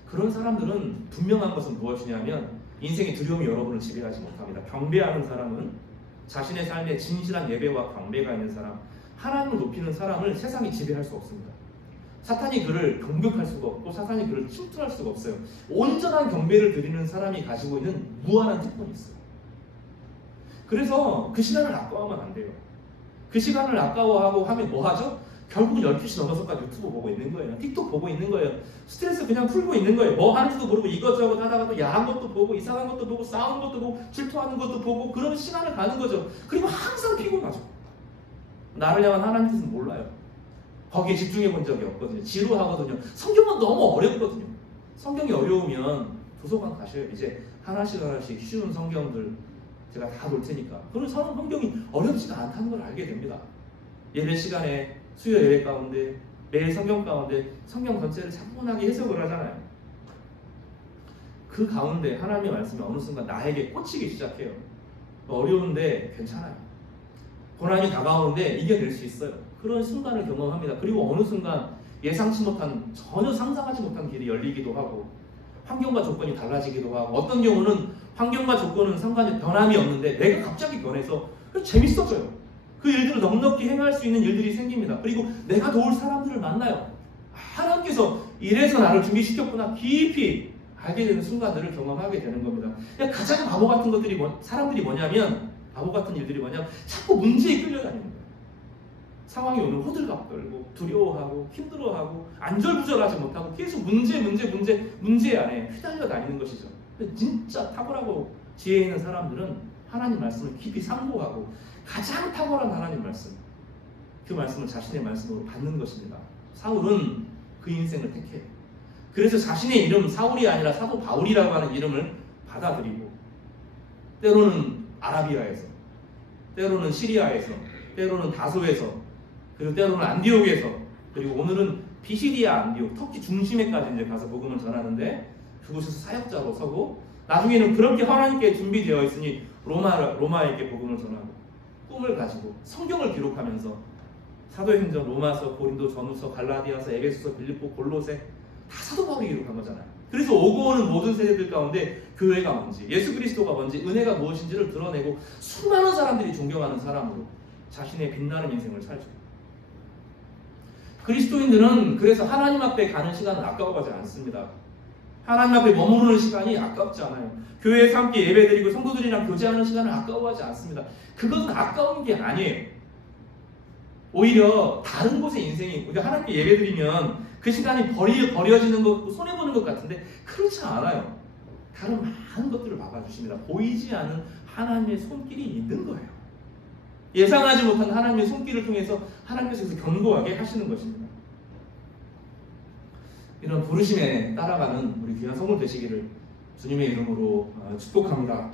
그런 사람들은 분명한 것은 무엇이냐면 인생의 두려움이 여러분을 지배하지 못합니다. 경배하는 사람은 자신의 삶에 진실한 예배와 경배가 있는 사람, 하나님을 높이는 사람을 세상이 지배할 수 없습니다. 사탄이 그를 공격할 수가 없고 사탄이 그를 침투할 수가 없어요. 온전한 경배를 드리는 사람이 가지고 있는 무한한 특권이 있어요. 그래서 그 시간을 아까워하면 안 돼요. 그 시간을 아까워하고 하면 뭐 하죠? 결국 12시 넘어서까지 유튜브 보고 있는 거예요. 틱톡 보고 있는 거예요. 스트레스 그냥 풀고 있는 거예요. 뭐 하는지도 모르고 이것저것 하다가 또 야한 것도 보고 이상한 것도 보고 싸우는 것도 보고 질투하는 것도 보고 그러면 시간을 가는 거죠. 그리고 항상 피곤하죠. 나를 향한 하나님 뜻은 몰라요. 거기에 집중해 본 적이 없거든요. 지루하거든요. 성경은 너무 어렵거든요. 성경이 어려우면 도서관 가셔요. 이제 하나씩 하나씩 쉬운 성경들 제가 다 볼 테니까. 그런 성경이 어렵지가 않다는 걸 알게 됩니다. 예배 시간에 수요 예배 가운데 매일 성경 가운데 성경 전체를 차분하게 해석을 하잖아요. 그 가운데 하나님의 말씀이 어느 순간 나에게 꽂히기 시작해요. 어려운데 괜찮아요. 고난이 다가오는데 이겨낼 수 있어요. 그런 순간을 경험합니다. 그리고 어느 순간 예상치 못한, 전혀 상상하지 못한 길이 열리기도 하고 환경과 조건이 달라지기도 하고 어떤 경우는 환경과 조건은 상관이 변함이 없는데 내가 갑자기 변해서 재밌어져요. 그 일들을 넉넉히 행할 수 있는 일들이 생깁니다. 그리고 내가 도울 사람들을 만나요. 하나님께서 이래서 나를 준비시켰구나 깊이 알게 되는 순간들을 경험하게 되는 겁니다. 가장 바보 같은 것들이 사람들이 뭐냐면 바보 같은 일들이 뭐냐면 자꾸 문제에 끌려다니는 거예요. 상황이 오면 호들갑 떨고 두려워하고 힘들어하고 안절부절하지 못하고 계속 문제 안에 휘달려 다니는 것이죠. 근데 진짜 탁월하고 지혜 있는 사람들은 하나님 말씀을 깊이 상고하고 가장 탁월한 하나님 말씀, 그 말씀을 자신의 말씀으로 받는 것입니다. 사울은 그 인생을 택해요. 그래서 자신의 이름 사울이 아니라 사도 바울이라고 하는 이름을 받아들이고 때로는 아라비아에서, 때로는 시리아에서, 때로는 다소에서, 그리고 때로는 안디옥에서, 그리고 오늘은 비시리아 안디옥, 터키 중심에까지 이제 가서 복음을 전하는데 그곳에서 사역자로 서고 나중에는 그렇게 하나님께 준비되어 있으니 로마에게 복음을 전하고 꿈을 가지고 성경을 기록하면서 사도행전, 로마서, 고린도, 전후서, 갈라디아서, 에베소서, 빌립보, 골로새 다 사도 바울이 기록한 거잖아요. 그래서 오고 오는 모든 세대들 가운데 교회가 뭔지, 예수 그리스도가 뭔지, 은혜가 무엇인지를 드러내고 수많은 사람들이 존경하는 사람으로 자신의 빛나는 인생을 살죠. 그리스도인들은 그래서 하나님 앞에 가는 시간은 아까워하지 않습니다. 하나님 앞에 머무르는 시간이 아깝지 않아요. 교회에서 함께 예배드리고 성도들이랑 교제하는 시간을 아까워하지 않습니다. 그것은 아까운 게 아니에요. 오히려 다른 곳의 인생이, 우리가 하나님께 예배드리면 그 시간이 버려지는 것, 손해보는 것 같은데 그렇지 않아요. 다른 많은 것들을 막아주십니다. 보이지 않는 하나님의 손길이 있는 거예요. 예상하지 못한 하나님의 손길을 통해서 하나님께서 견고하게 하시는 것입니다. 이런 부르심에 따라가는 우리 귀한 성도 되시기를 주님의 이름으로 축복합니다.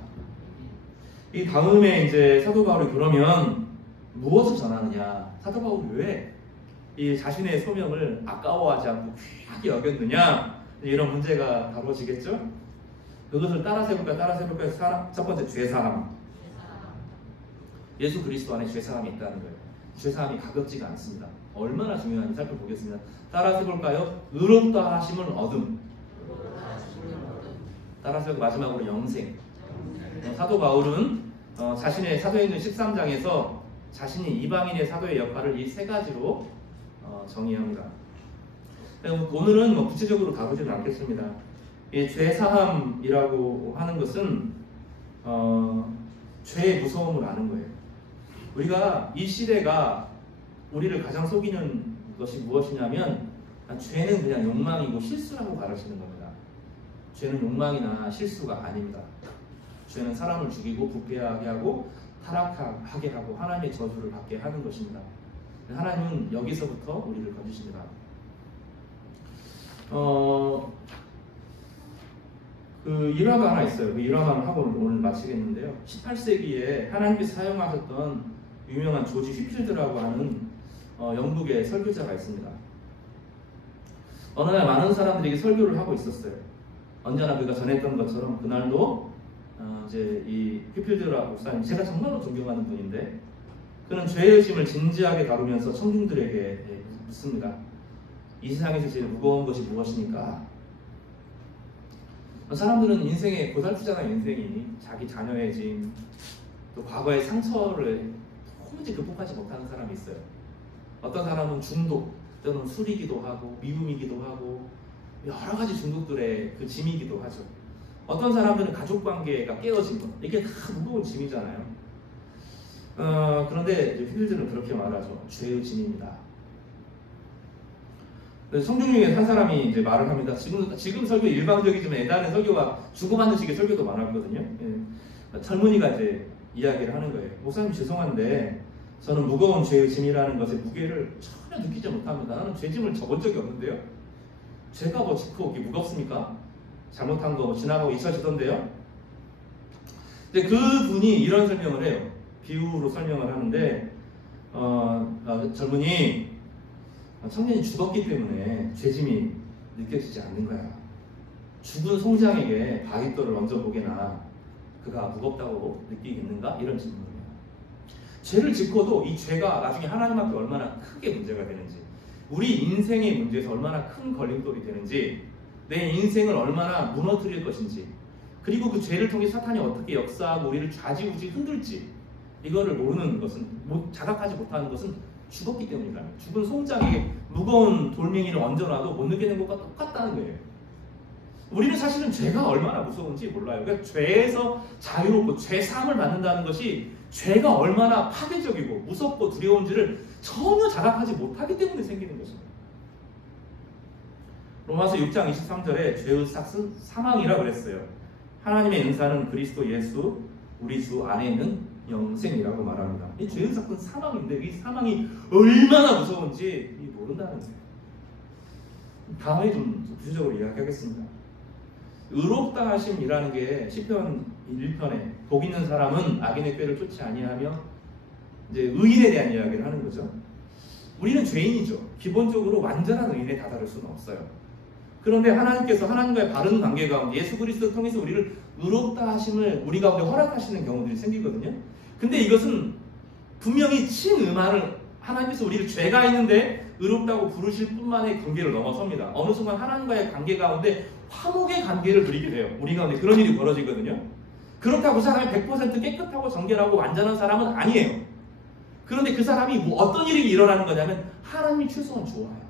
이 다음에 이제 사도 바울이 그러면 무엇을 전하느냐? 사도 바울이 왜 이 자신의 소명을 아까워하지 않고 귀하게 여겼느냐? 이런 문제가 다뤄지겠죠? 그것을 따라서 해볼까요? 첫 번째, 죄사함. 예수 그리스도 안에 죄사함이 있다는 거예요. 죄사함이 가볍지가 않습니다. 얼마나 중요한지 살펴보겠습니다. 따라서 해볼까요? 의롭다 하심을 얻음. 따라서 마지막으로 영생. 사도 바울은 자신의 사도행전 13장에서 자신이 이방인의 사도의 역할을 이 세 가지로 정의합니다. 오늘은 구체적으로 다루지는 않겠습니다. 이 죄사함이라고 하는 것은 죄의 무서움을 아는 거예요. 우리가 이 시대가 우리를 가장 속이는 것이 무엇이냐면 죄는 그냥 욕망이고 실수라고 가르치는 겁니다. 죄는 욕망이나 실수가 아닙니다. 죄는 사람을 죽이고 부패하게 하고 타락하게 하고 하나님의 저주를 받게 하는 것입니다. 하나님은 여기서부터 우리를 건지십니다. 그 일화가 하나 있어요. 그 일화만 하고 오늘 마치겠는데요. 18세기에 하나님께서 사용하셨던 유명한 조지 휘필드라고 하는 영국의 설교자가 있습니다. 어느 날 많은 사람들에게 설교를 하고 있었어요. 언제나 그가 전했던 것처럼 그날도 이제 이 휘필드라 목사님, 제가 정말로 존경하는 분인데, 그는 죄의식을 진지하게 다루면서 청중들에게 묻습니다. 이 세상에서 제일 무거운 것이 무엇입니까? 사람들은 인생에 고달프잖아요. 인생이 자기 자녀의 짐, 또 과거의 상처를 도무지 극복하지 못하는 사람이 있어요. 어떤 사람은 중독 또는 술이기도 하고 미움이기도 하고 여러 가지 중독들의 그 짐이기도 하죠. 어떤 사람들은 가족관계가 깨어진 것, 이게 다 무거운 짐이잖아요. 그런데 휘필드는 그렇게 말하죠. 죄의 짐입니다. 성경 중에 한 사람이 이제 말을 합니다. 지금 설교 일방적이지만 예전에 설교가 주고받는 식의 설교도 많았거든요. 예. 젊은이가 이제 이야기를 하는 거예요. 목사님 죄송한데 저는 무거운 죄의 짐이라는 것의 무게를 전혀 느끼지 못합니다. 나는 죄짐을 져본 적이 없는데요. 죄가 뭐 지고 무겁습니까? 잘못한 거 지나가고 잊혀지던데요. 근데 그 분이 이런 설명을 해요. 비유로 설명을 하는데 젊은이, 청년이 죽었기 때문에 죄짐이 느껴지지 않는 거야. 죽은 송장에게 바위돌을 얹어보게나 그가 무겁다고 느끼겠는가? 이런 질문이에요. 죄를 짓고도 이 죄가 나중에 하나님 앞에 얼마나 크게 문제가 되는지, 우리 인생의 문제에서 얼마나 큰 걸림돌이 되는지, 내 인생을 얼마나 무너뜨릴 것인지, 그리고 그 죄를 통해 사탄이 어떻게 역사하고 우리를 좌지우지 흔들지, 이거를 모르는 것은, 자각하지 못하는 것은 죽었기 때문이다. 죽은 송장에게 무거운 돌멩이를 얹어놔도 못 느끼는 것과 똑같다는 거예요. 우리는 사실은 죄가 얼마나 무서운지 몰라요. 그러니까 죄에서 자유롭고 죄 사함을 받는다는 것이 죄가 얼마나 파괴적이고 무섭고 두려운지를 전혀 자각하지 못하기 때문에 생기는 것입니다. 로마서 6장 23절에 죄의 삭은 사망이라 그랬어요. 하나님의 은사는 그리스도 예수 우리 주 안에 있는 영생이라고 말합니다. 이 죄의 삭은 사망인데 이 사망이 얼마나 무서운지 모른다는 거예요. 다음에 좀 구체적으로 이야기하겠습니다. 의롭다 하심이라는 게 시편 1편에 복 있는 사람은 악인의 꾀를 쫓지 아니하며 이제 의인에 대한 이야기를 하는 거죠. 우리는 죄인이죠. 기본적으로 완전한 의인에 다다를 수는 없어요. 그런데 하나님께서 하나님과의 바른 관계 가운데 예수 그리스도를 통해서 우리를 의롭다 하심을 우리 가운데 허락하시는 경우들이 생기거든요. 근데 이것은 분명히 친음한을, 하나님께서 우리를 죄가 있는데 의롭다고 부르실 뿐만의 관계를 넘어섭니다. 어느 순간 하나님과의 관계 가운데 화목의 관계를 누리게 돼요. 우리 가운데 그런 일이 벌어지거든요. 그렇다고 사람이 100% 깨끗하고 정결하고 완전한 사람은 아니에요. 그런데 그 사람이 어떤 일이 일어나는 거냐면 하나님이 최소한 좋아요.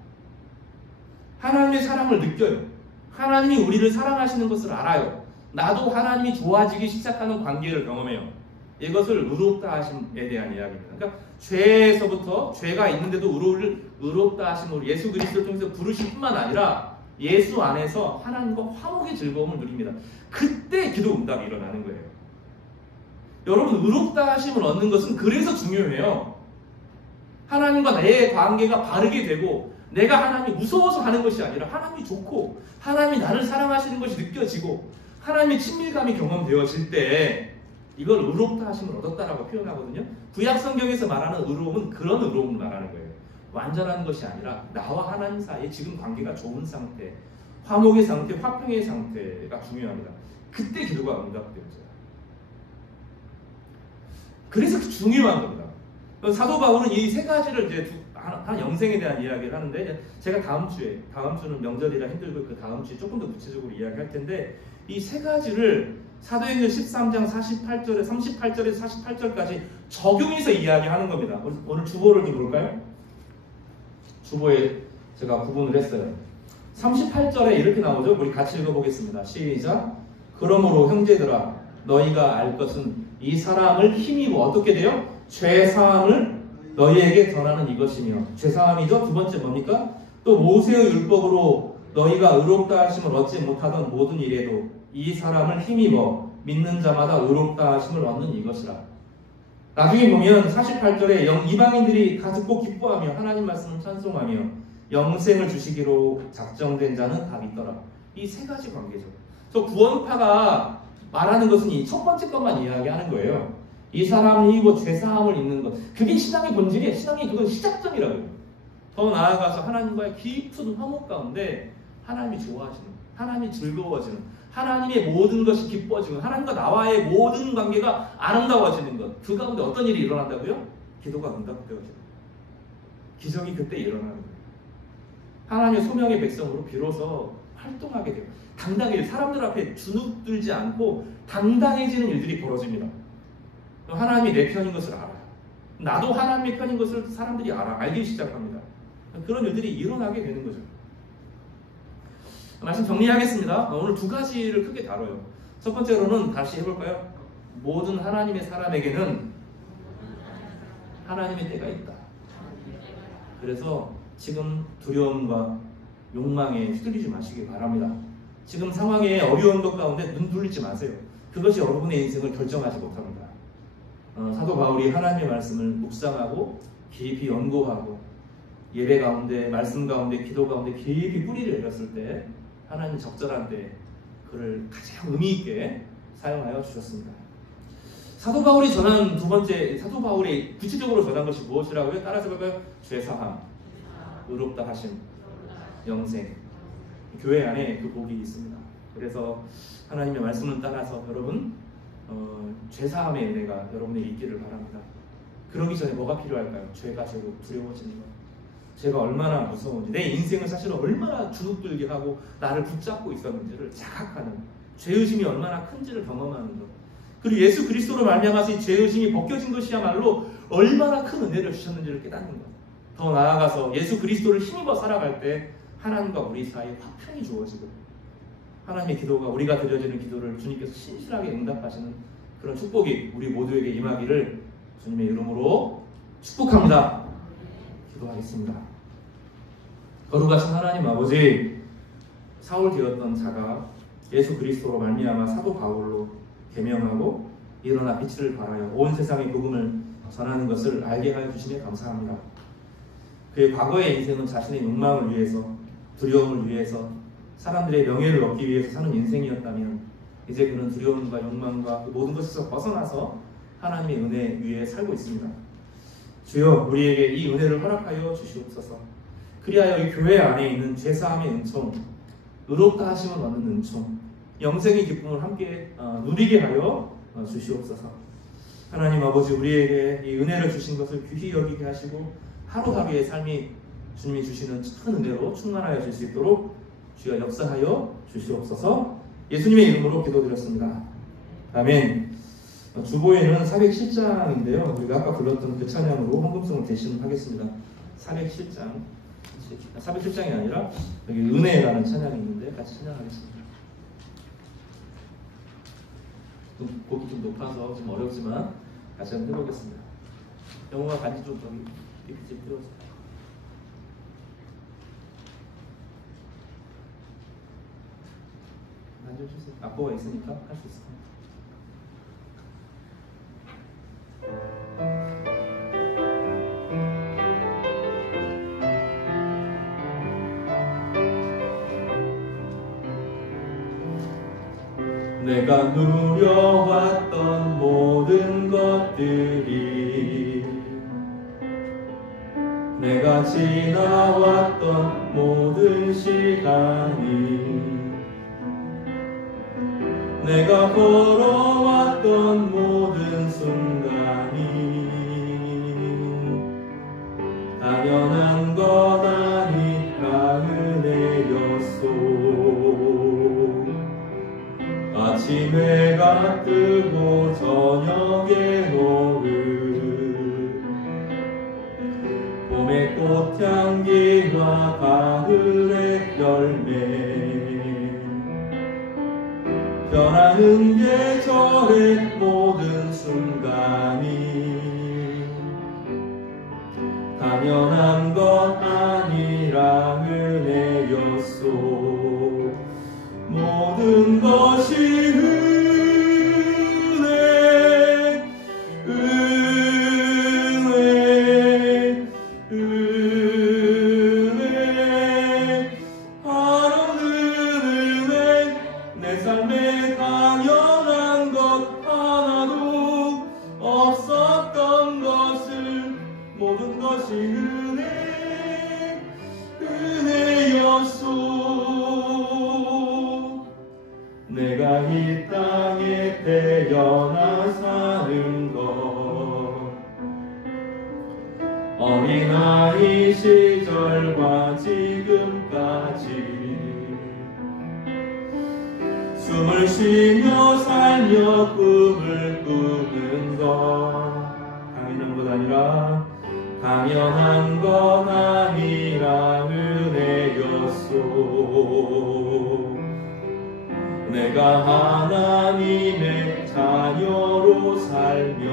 하나님의 사랑을 느껴요. 하나님이 우리를 사랑하시는 것을 알아요. 나도 하나님이 좋아지기 시작하는 관계를 경험해요. 이것을 의롭다 하심에 대한 이야기입니다. 그러니까 죄에서부터 죄가 있는데도 의롭다 하심으로 예수 그리스도를 통해서 부르실 뿐만 아니라 예수 안에서 하나님과 화목의 즐거움을 누립니다. 그때 기도 응답이 일어나는 거예요. 여러분, 의롭다 하심을 얻는 것은 그래서 중요해요. 하나님과 내 관계가 바르게 되고 내가 하나님이 무서워서 하는 것이 아니라 하나님이 좋고 하나님이 나를 사랑하시는 것이 느껴지고 하나님의 친밀감이 경험되어질 때 이걸 의롭다 하심을 얻었다라고 표현하거든요. 구약 성경에서 말하는 의로움은 그런 의로움을 말하는 거예요. 완전한 것이 아니라 나와 하나님 사이에 지금 관계가 좋은 상태, 화목의 상태, 화평의 상태가 중요합니다. 그때 기도가 응답되어져요. 그래서 중요한 겁니다. 사도 바울은 이 세 가지를 이제 한 영생에 대한 이야기를 하는데, 제가 다음 주는 명절이라 힘들고 그 다음 주에 조금 더 구체적으로 이야기할 텐데, 이 세 가지를 사도행전 13장 38절에서 48절까지 적용해서 이야기하는 겁니다. 오늘 주보를 좀 볼까요? 주보에 제가 구분을 했어요. 38절에 이렇게 나오죠. 우리 같이 읽어보겠습니다. 시작. 그러므로 형제들아, 너희가 알 것은 이 사람을 힘입어 어떻게 돼요? 죄 사함을 너희에게 전하는 이것이며 죄사함이죠. 두 번째 뭡니까? 또 모세의 율법으로 너희가 의롭다 하심을 얻지 못하던 모든 일에도 이 사람을 힘입어 믿는 자마다 의롭다 하심을 얻는 이것이라. 나중에 보면 48절에 이방인들이 다 듣고 기뻐하며 하나님 말씀을 찬송하며 영생을 주시기로 작정된 자는 다 믿더라. 이 세 가지 관계죠. 저 구원파가 말하는 것은 이 첫 번째 것만 이야기하는 거예요. 이 사람이 이거 죄사함을 입는 것. 그게 신앙의 본질이에요. 신앙이 그건 시작점이라고요. 더 나아가서 하나님과의 깊은 화목 가운데 하나님이 좋아하시는, 하나님이 즐거워지는, 하나님의 모든 것이 기뻐지는, 하나님과 나와의 모든 관계가 아름다워지는 것. 그 가운데 어떤 일이 일어난다고요? 기도가 응답되어지는. 기적이 그때 일어나는 거예요. 하나님의 소명의 백성으로 비로소 활동하게 돼요. 당당히 사람들 앞에 주눅들지 않고 당당해지는 일들이 벌어집니다. 하나님이 내 편인 것을 알아요. 나도 하나님의 편인 것을 사람들이 알기 시작합니다. 그런 일들이 일어나게 되는 거죠. 말씀 정리하겠습니다. 오늘 두 가지를 크게 다뤄요. 첫 번째로는 다시 해볼까요? 모든 하나님의 사람에게는 하나님의 때가 있다. 그래서 지금 두려움과 욕망에 휘둘리지 마시기 바랍니다. 지금 상황에 어려운 것 가운데 눈 돌리지 마세요. 그것이 여러분의 인생을 결정하지 못합니다. 사도 바울이 하나님의 말씀을 묵상하고 깊이 연구하고 예배 가운데, 말씀 가운데, 기도 가운데 깊이 뿌리를 내렸을 때 하나님 적절한 때 그를 가장 의미 있게 사용하여 주셨습니다. 사도 바울이 전한 두 번째, 사도 바울이 구체적으로 전한 것이 무엇이라고요? 따라서 볼까요? 죄사함, 의롭다 하심, 영생. 교회 안에 그 복이 있습니다. 그래서 하나님의 말씀을 따라서 여러분 죄사함의 은혜가 여러분에 있기를 바랍니다. 그러기 전에 뭐가 필요할까요? 죄가 죄로 두려워지는 것. 죄가 얼마나 무서운지, 내 인생을 사실은 얼마나 주눅들게 하고 나를 붙잡고 있었는지를 자각하는, 죄의심이 얼마나 큰지를 경험하는 것. 그리고 예수 그리스도로 말미암아서 이 죄의심이 벗겨진 것이야말로 얼마나 큰 은혜를 주셨는지를 깨닫는 것. 더 나아가서 예수 그리스도를 힘입어 살아갈 때 하나님과 우리 사이에 화평이 주어지고 하나님의 기도가, 우리가 드려지는 기도를 주님께서 신실하게 응답하시는 그런 축복이 우리 모두에게 임하기를 주님의 이름으로 축복합니다. 기도하겠습니다. 거룩하신 하나님 아버지, 사울 되었던 자가 예수 그리스도로 말미암아 사도 바울로 계명하고 일어나 빛을 발하여 온 세상에 복음을 전하는 것을 알게 하여 주시며 감사합니다. 그의 과거의 인생은 자신의 욕망을 위해서, 두려움을 위해서, 사람들의 명예를 얻기 위해서 사는 인생이었다면 이제 그는 두려움과 욕망과 그 모든 것에서 벗어나서 하나님의 은혜 위에 살고 있습니다. 주여, 우리에게 이 은혜를 허락하여 주시옵소서. 그리하여 이 교회 안에 있는 죄사함의 은총, 의롭다 하심을 얻는 은총, 영생의 기쁨을 함께 누리게 하여 주시옵소서. 하나님 아버지, 우리에게 이 은혜를 주신 것을 귀히 여기게 하시고 하루하루의 삶이 주님이 주시는 큰 은혜로 충만하여 줄 수 있도록 주여 역사하여 주시옵소서. 예수님의 이름으로 기도드렸습니다. 아멘. 주보에는 407장인데요. 우리가 아까 불렀던 그 찬양으로 헌금송을 대신하겠습니다. 407장이 아니라 여기 은혜라는 찬양이 있는데 같이 찬양하겠습니다. 곡이 좀 높아서 좀 어렵지만 같이 한번 해보겠습니다. 영호가 반지 좀 저기 이렇게 띄워주세요. 앉아주세요. 악보가 있으니까 할 수 있을 겁니다. 내가 누려왔던 모든 것들이, 내가 지나왔던 모든 시간이, 내가 걸어왔던 모든 순간이 당연한 것 아니까 은혜였소. 아침에 해가 뜨고 저녁에 노을, 봄의 꽃향기와 가을의 열매, 변하는 계절의 모든 순간이 당연한 것 아니라 은혜였소. 모든 것이 은혜, 은혜, 은혜, 바로 은혜. 내 삶에 당연한 것 하나도 없었던 것을 모든 것이 은혜, 은혜였소. 내가 이 땅에 태어나 사는 것, 어린아이 시절과 지금까지 숨을 쉬며 살며 꿈을 꾸는 것, 당연한 것 아니라 당연한 것 아니라 은혜였소. 내가 하나님의 자녀로 살며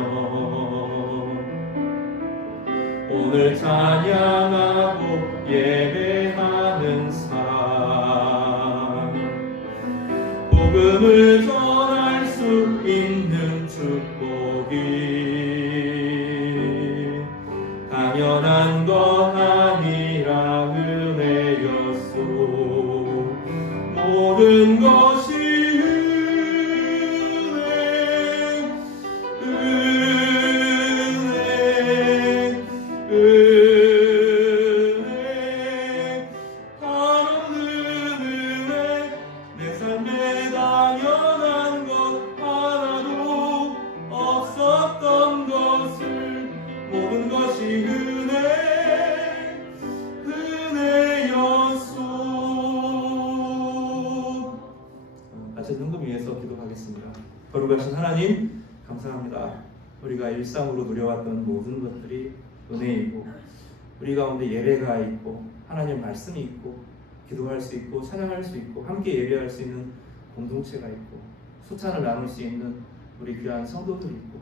오늘 찬양하고 예배하는 삶, 복음을 전할 수 있는 축복이 당연한 것 아니라 은혜였소. 모든 것이 은혜, 은혜, 바로 은혜. 내 삶에 당연한 것 하나도 없었던 것을 모든 것이 은혜, 은혜였소. 같이 등금 위해서 기도하겠습니다. 거룩하신 하나님, 감사합니다. 우리가 일상으로 누려왔던 모든 것들이 은혜이고, 우리 가운데 예배가 있고, 하나님 말씀이 있고, 기도할 수 있고, 찬양할 수 있고, 함께 예배할 수 있는 공동체가 있고, 소찬을 나눌 수 있는 우리 귀한 성도들이 있고,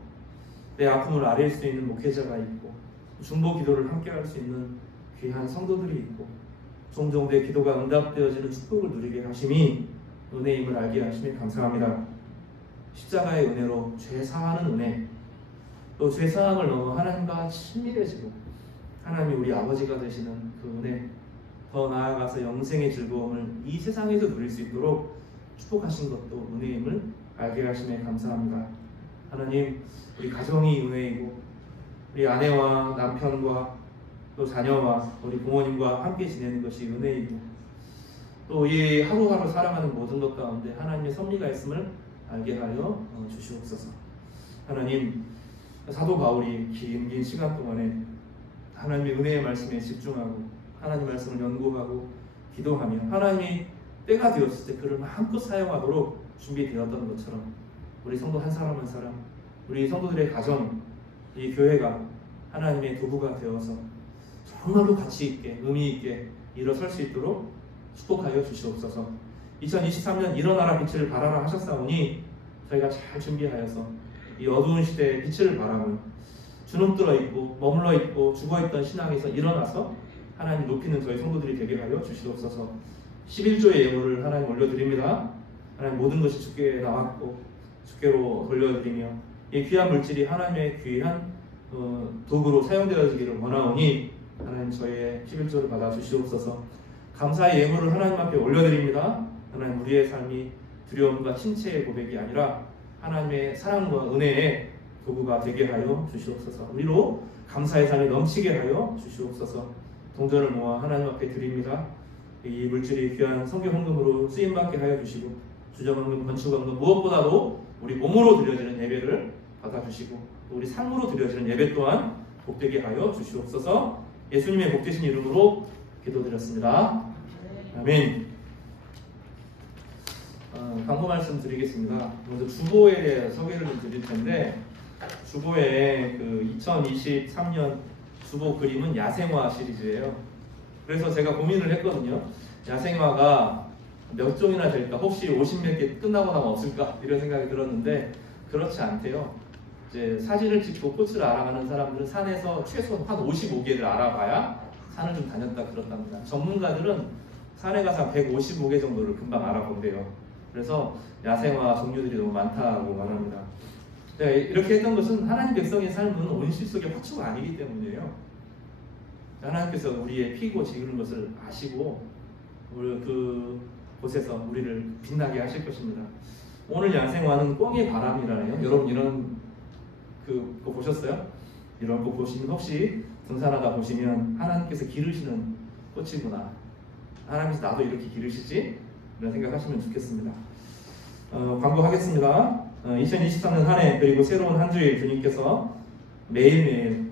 내 아픔을 아뢰 수 있는 목회자가 있고, 중보 기도를 함께 할 수 있는 귀한 성도들이 있고, 종종 내 기도가 응답되어지는 축복을 누리게 하심이 은혜임을 알게 하심에 감사합니다. 십자가의 은혜로 죄 사하는 은혜, 또 죄 사함을 넘어 하나님과 친밀해지고 하나님이 우리 아버지가 되시는 그 은혜, 더 나아가서 영생의 즐거움을 이 세상에서 누릴 수 있도록 축복하신 것도 은혜임을 알게 하심에 감사합니다. 하나님, 우리 가정이 은혜이고, 우리 아내와 남편과 또 자녀와 우리 부모님과 함께 지내는 것이 은혜이고, 또 이 하루하루 살아가는 모든 것 가운데 하나님의 섭리가 있음을 알게 하여 주시옵소서. 하나님, 사도 바울이 긴 시간 동안에 하나님의 은혜의 말씀에 집중하고 하나님 말씀을 연구하고 기도하며 하나님이 때가 되었을 때 그를 마음껏 사용하도록 준비되었던 것처럼 우리 성도 한 사람 한 사람, 우리 성도들의 가정, 이 교회가 하나님의 도구가 되어서 정말로 가치 있게 의미 있게 일어설 수 있도록 축복하여 주시옵소서. 2023년 일어나라 빛을 발하라 하셨사오니 저희가 잘 준비하여서 이 어두운 시대에 빛을 발하며 주눅들어 있고 머물러 있고 죽어있던 신앙에서 일어나서 하나님 높이는 저희 성도들이 되게 하여 주시옵소서. 11조의 예물을 하나님 올려드립니다. 하나님 모든 것이 주께 나왔고 주께로 돌려드리며 이 귀한 물질이 하나님의 귀한 도구로 사용되어지기를 원하오니 하나님 저희의 11조를 받아 주시옵소서. 감사의 예물을 하나님 앞에 올려드립니다. 하나님 우리의 삶이 두려움과 침체의 고백이 아니라 하나님의 사랑과 은혜의 도구가 되게 하여 주시옵소서. 우리로 감사의 삶이 넘치게 하여 주시옵소서. 동전을 모아 하나님 앞에 드립니다. 이 물질이 귀한 성경 헌금으로 쓰임받게 하여 주시고 주정헌금, 건축헌금 무엇보다도 우리 몸으로 드려지는 예배를 받아주시고 우리 삶으로 드려지는 예배 또한 복되게 하여 주시옵소서. 예수님의 복되신 이름으로 기도드렸습니다. 아멘. 광고 말씀 드리겠습니다. 먼저 주보에 대해 소개를 좀 드릴 텐데, 주보의 그 2023년 주보 그림은 야생화 시리즈예요. 그래서 제가 고민을 했거든요. 야생화가 몇 종이나 될까? 혹시 50몇 개 끝나고 나면 없을까? 이런 생각이 들었는데 그렇지 않대요. 이제 사진을 찍고 꽃을 알아가는 사람들은 산에서 최소 한 55개를 알아봐야 산을 좀 다녔다 그렇답니다. 전문가들은 산에 가서 한 155개 정도를 금방 알아본대요. 그래서 야생화 종류들이 너무 많다고 말합니다. 네, 이렇게 했던 것은 하나님 백성의 삶은 온실 속의 화초가 아니기 때문이에요. 하나님께서 우리의 피고 지르는 것을 아시고 우리 그 곳에서 우리를 빛나게 하실 것입니다. 오늘 야생화는 꽝의 바람이라네요. 여러분 이런 그거 보셨어요? 이런 거 보시면 혹시 등산하다 보시면 하나님께서 기르시는 꽃이구나. 하나님께서 나도 이렇게 기르시지? 이런 생각하시면 좋겠습니다. 광고하겠습니다. 2023년 한 해 그리고 새로운 한 주일 주님께서 매일매일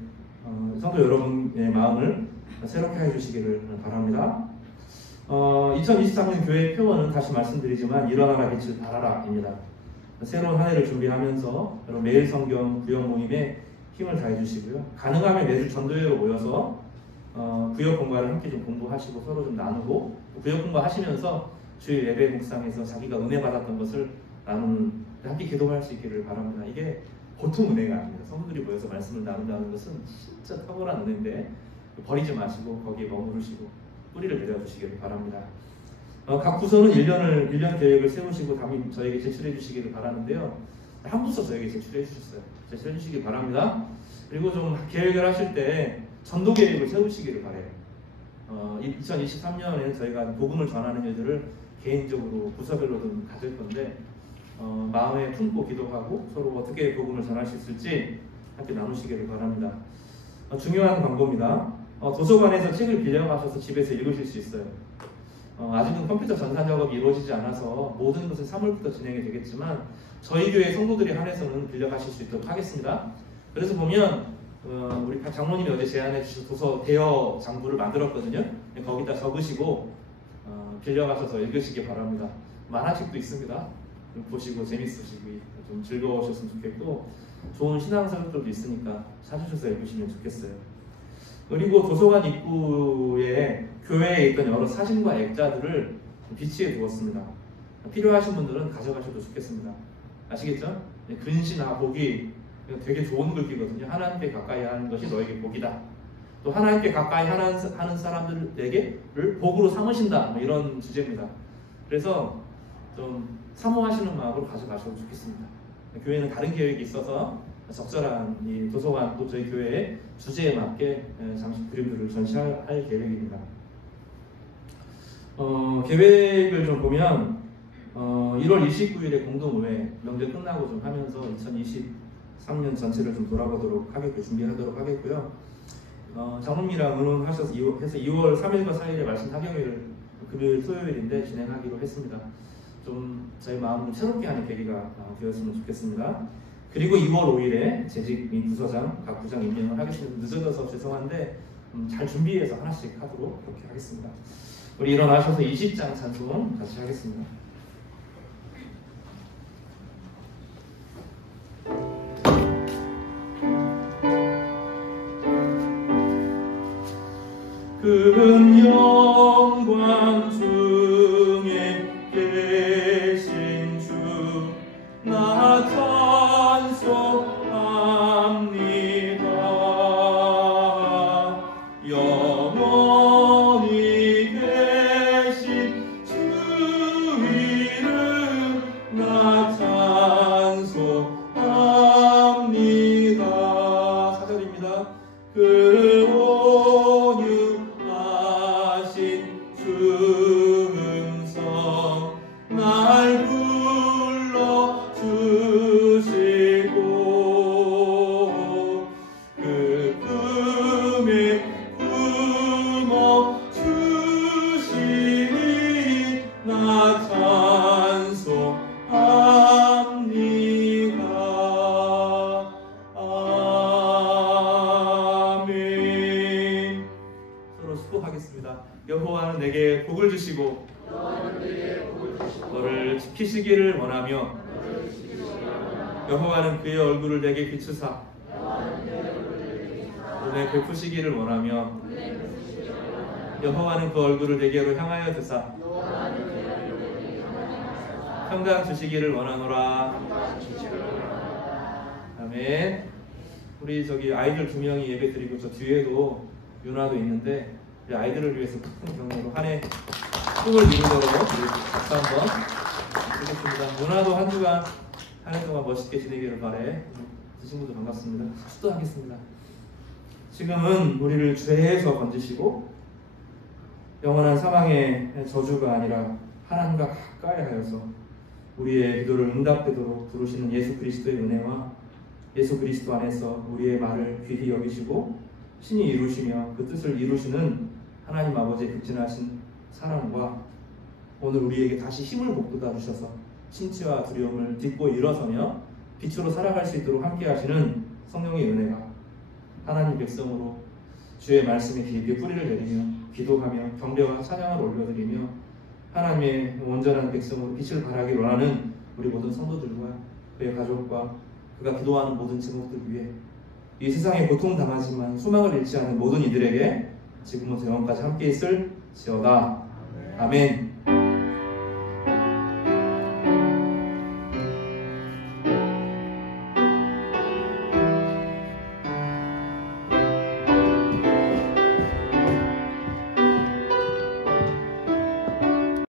성도 여러분의 마음을 새롭게 해주시기를 바랍니다. 2023년 교회 표어는 다시 말씀드리지만 일어나라 빛을 발하라입니다. 새로운 한 해를 준비하면서 여러분 매일 성경 구역 모임에 힘을 다해 주시고요. 가능하면 매주 전도회로 모여서 구역 공부를 함께 좀 공부하시고 서로 좀 나누고 구역 공부하시면서 주일 예배 묵상에서 자기가 은혜 받았던 것을 나누는 함께 기도할 수 있기를 바랍니다. 이게 보통 은혜가 아닙니다. 성도들이 모여서 말씀을 나눈다는 것은 진짜 탁월한 은혜인데 버리지 마시고 거기에 머무르시고 뿌리를 내려주시기를 바랍니다. 각 부서는 1년 계획을 세우시고 담임 저에게 제출해 주시기를 바라는데요. 한 부서 저에게 제출해 주셨어요. 제출해 주시기 바랍니다. 그리고 좀 계획을 하실 때 전도 계획을 세우시기를 바래요. 2023년에는 저희가 복음을 전하는 일들을 개인적으로 부서별로 좀 가질 건데 마음에 품고 기도하고 서로 어떻게 복음을 전할 수 있을지 함께 나누시기를 바랍니다. 중요한 광고입니다. 도서관에서 책을 빌려가셔서 집에서 읽으실 수 있어요. 아직은 컴퓨터 전산 작업이 이루어지지 않아서 모든 것은 3월부터 진행이 되겠지만 저희 교회 성도들에 한해서는 빌려가실 수 있도록 하겠습니다. 그래서 보면 우리 장로님이 어제 제안해 주신 도서 대여 장부를 만들었거든요. 거기다 적으시고 빌려가셔서 읽으시기 바랍니다. 만화책도 있습니다. 보시고 재밌으시고 좀 즐거우셨으면 좋겠고 좋은 신앙서적들도 있으니까 사주셔서 읽으시면 좋겠어요. 그리고 도서관 입구에 교회에 있던 여러 사진과 액자들을 비치해 두었습니다. 필요하신 분들은 가져가셔도 좋겠습니다. 아시겠죠? 근시나 복이 되게 좋은 글귀거든요. 하나님께 가까이 하는 것이 너에게 복이다. 또 하나님께 가까이 하는 사람들에게를 복으로 삼으신다. 뭐 이런 주제입니다. 그래서 좀 사모하시는 마음으로 가져가셔도 좋겠습니다. 교회는 다른 계획이 있어서 적절한 이 도서관 또 저희 교회의 주제에 맞게 장식 그림들을 전시할 계획입니다. 계획을 좀 보면 1월 29일에 공동의회 명절 끝나고 좀 하면서 2023년 전체를 좀 돌아보도록 하겠고 준비하도록 하겠고요. 장로님이랑 의논하셔서 해서 2월 3일과 4일에 말씀 학영회를 금요일 토요일인데 진행하기로 했습니다. 좀 저희 마음을 새롭게 하는 계기가 되었으면 좋겠습니다. 그리고 2월 5일에 재직 및 부서장, 각 부장 임명을 하겠습니다. 늦어져서 죄송한데 잘 준비해서 하나씩 하도록 그렇게 하겠습니다. 우리 일어나셔서 20장 찬송 같이 하겠습니다. 큰 영광 중에 계신 주 나 찬송합니다. 영원히 계신 주 이름 나 찬송합니다. 4절입니다. 그 온유하신 주 음성 날 불러주시고 그 품에 품어 주시니 나 찬송합니다. 아멘. 서로 축복하겠습니다. 여호와는 내게 복을 주시고 너를 지키시기를 원하며 여호와는 그의 얼굴을 내게 비추사 눈에 베푸시기를 원하며 여호와는 그 얼굴을 내게로 향하여 드사 평강 주시기를 원하노라. 아멘. 아멘. 우리 저기 아이들 2명이 예배 드리고 저 뒤에도 윤아도 있는데 우리 아이들을 위해서 큰 격려로 한 해 꿈을 이루도록 우리 박수 한번 드리겠습니다. 윤아도 한 주간 한 해 동안 멋있게 지내기를 바래. 드신 분들 반갑습니다. 축도하겠습니다. 지금은 우리를 죄에서 건지시고 영원한 사망의 저주가 아니라 하나님과 가까이 하여서 우리의 기도를 응답되도록 부르시는 예수 그리스도의 은혜와 예수 그리스도 안에서 우리의 말을 귀히 여기시고 신이 이루시며 그 뜻을 이루시는 하나님 아버지의 극진하신 사랑과 오늘 우리에게 다시 힘을 북돋아 주셔서 신치와 두려움을 딛고 일어서며 빛으로 살아갈 수 있도록 함께 하시는 성령의 은혜가 하나님 백성으로 주의 말씀에 깊이 뿌리를 내리며 기도하며 경배와 찬양을 올려드리며 하나님의 온전한 백성으로 빛을 발하기 원하는 우리 모든 성도들과 그의 가족과 그가 기도하는 모든 제목들 위해 이 세상에 고통당하지만 소망을 잃지 않은 모든 이들에게 지금부터 영원까지 함께 있을지어다. 아멘.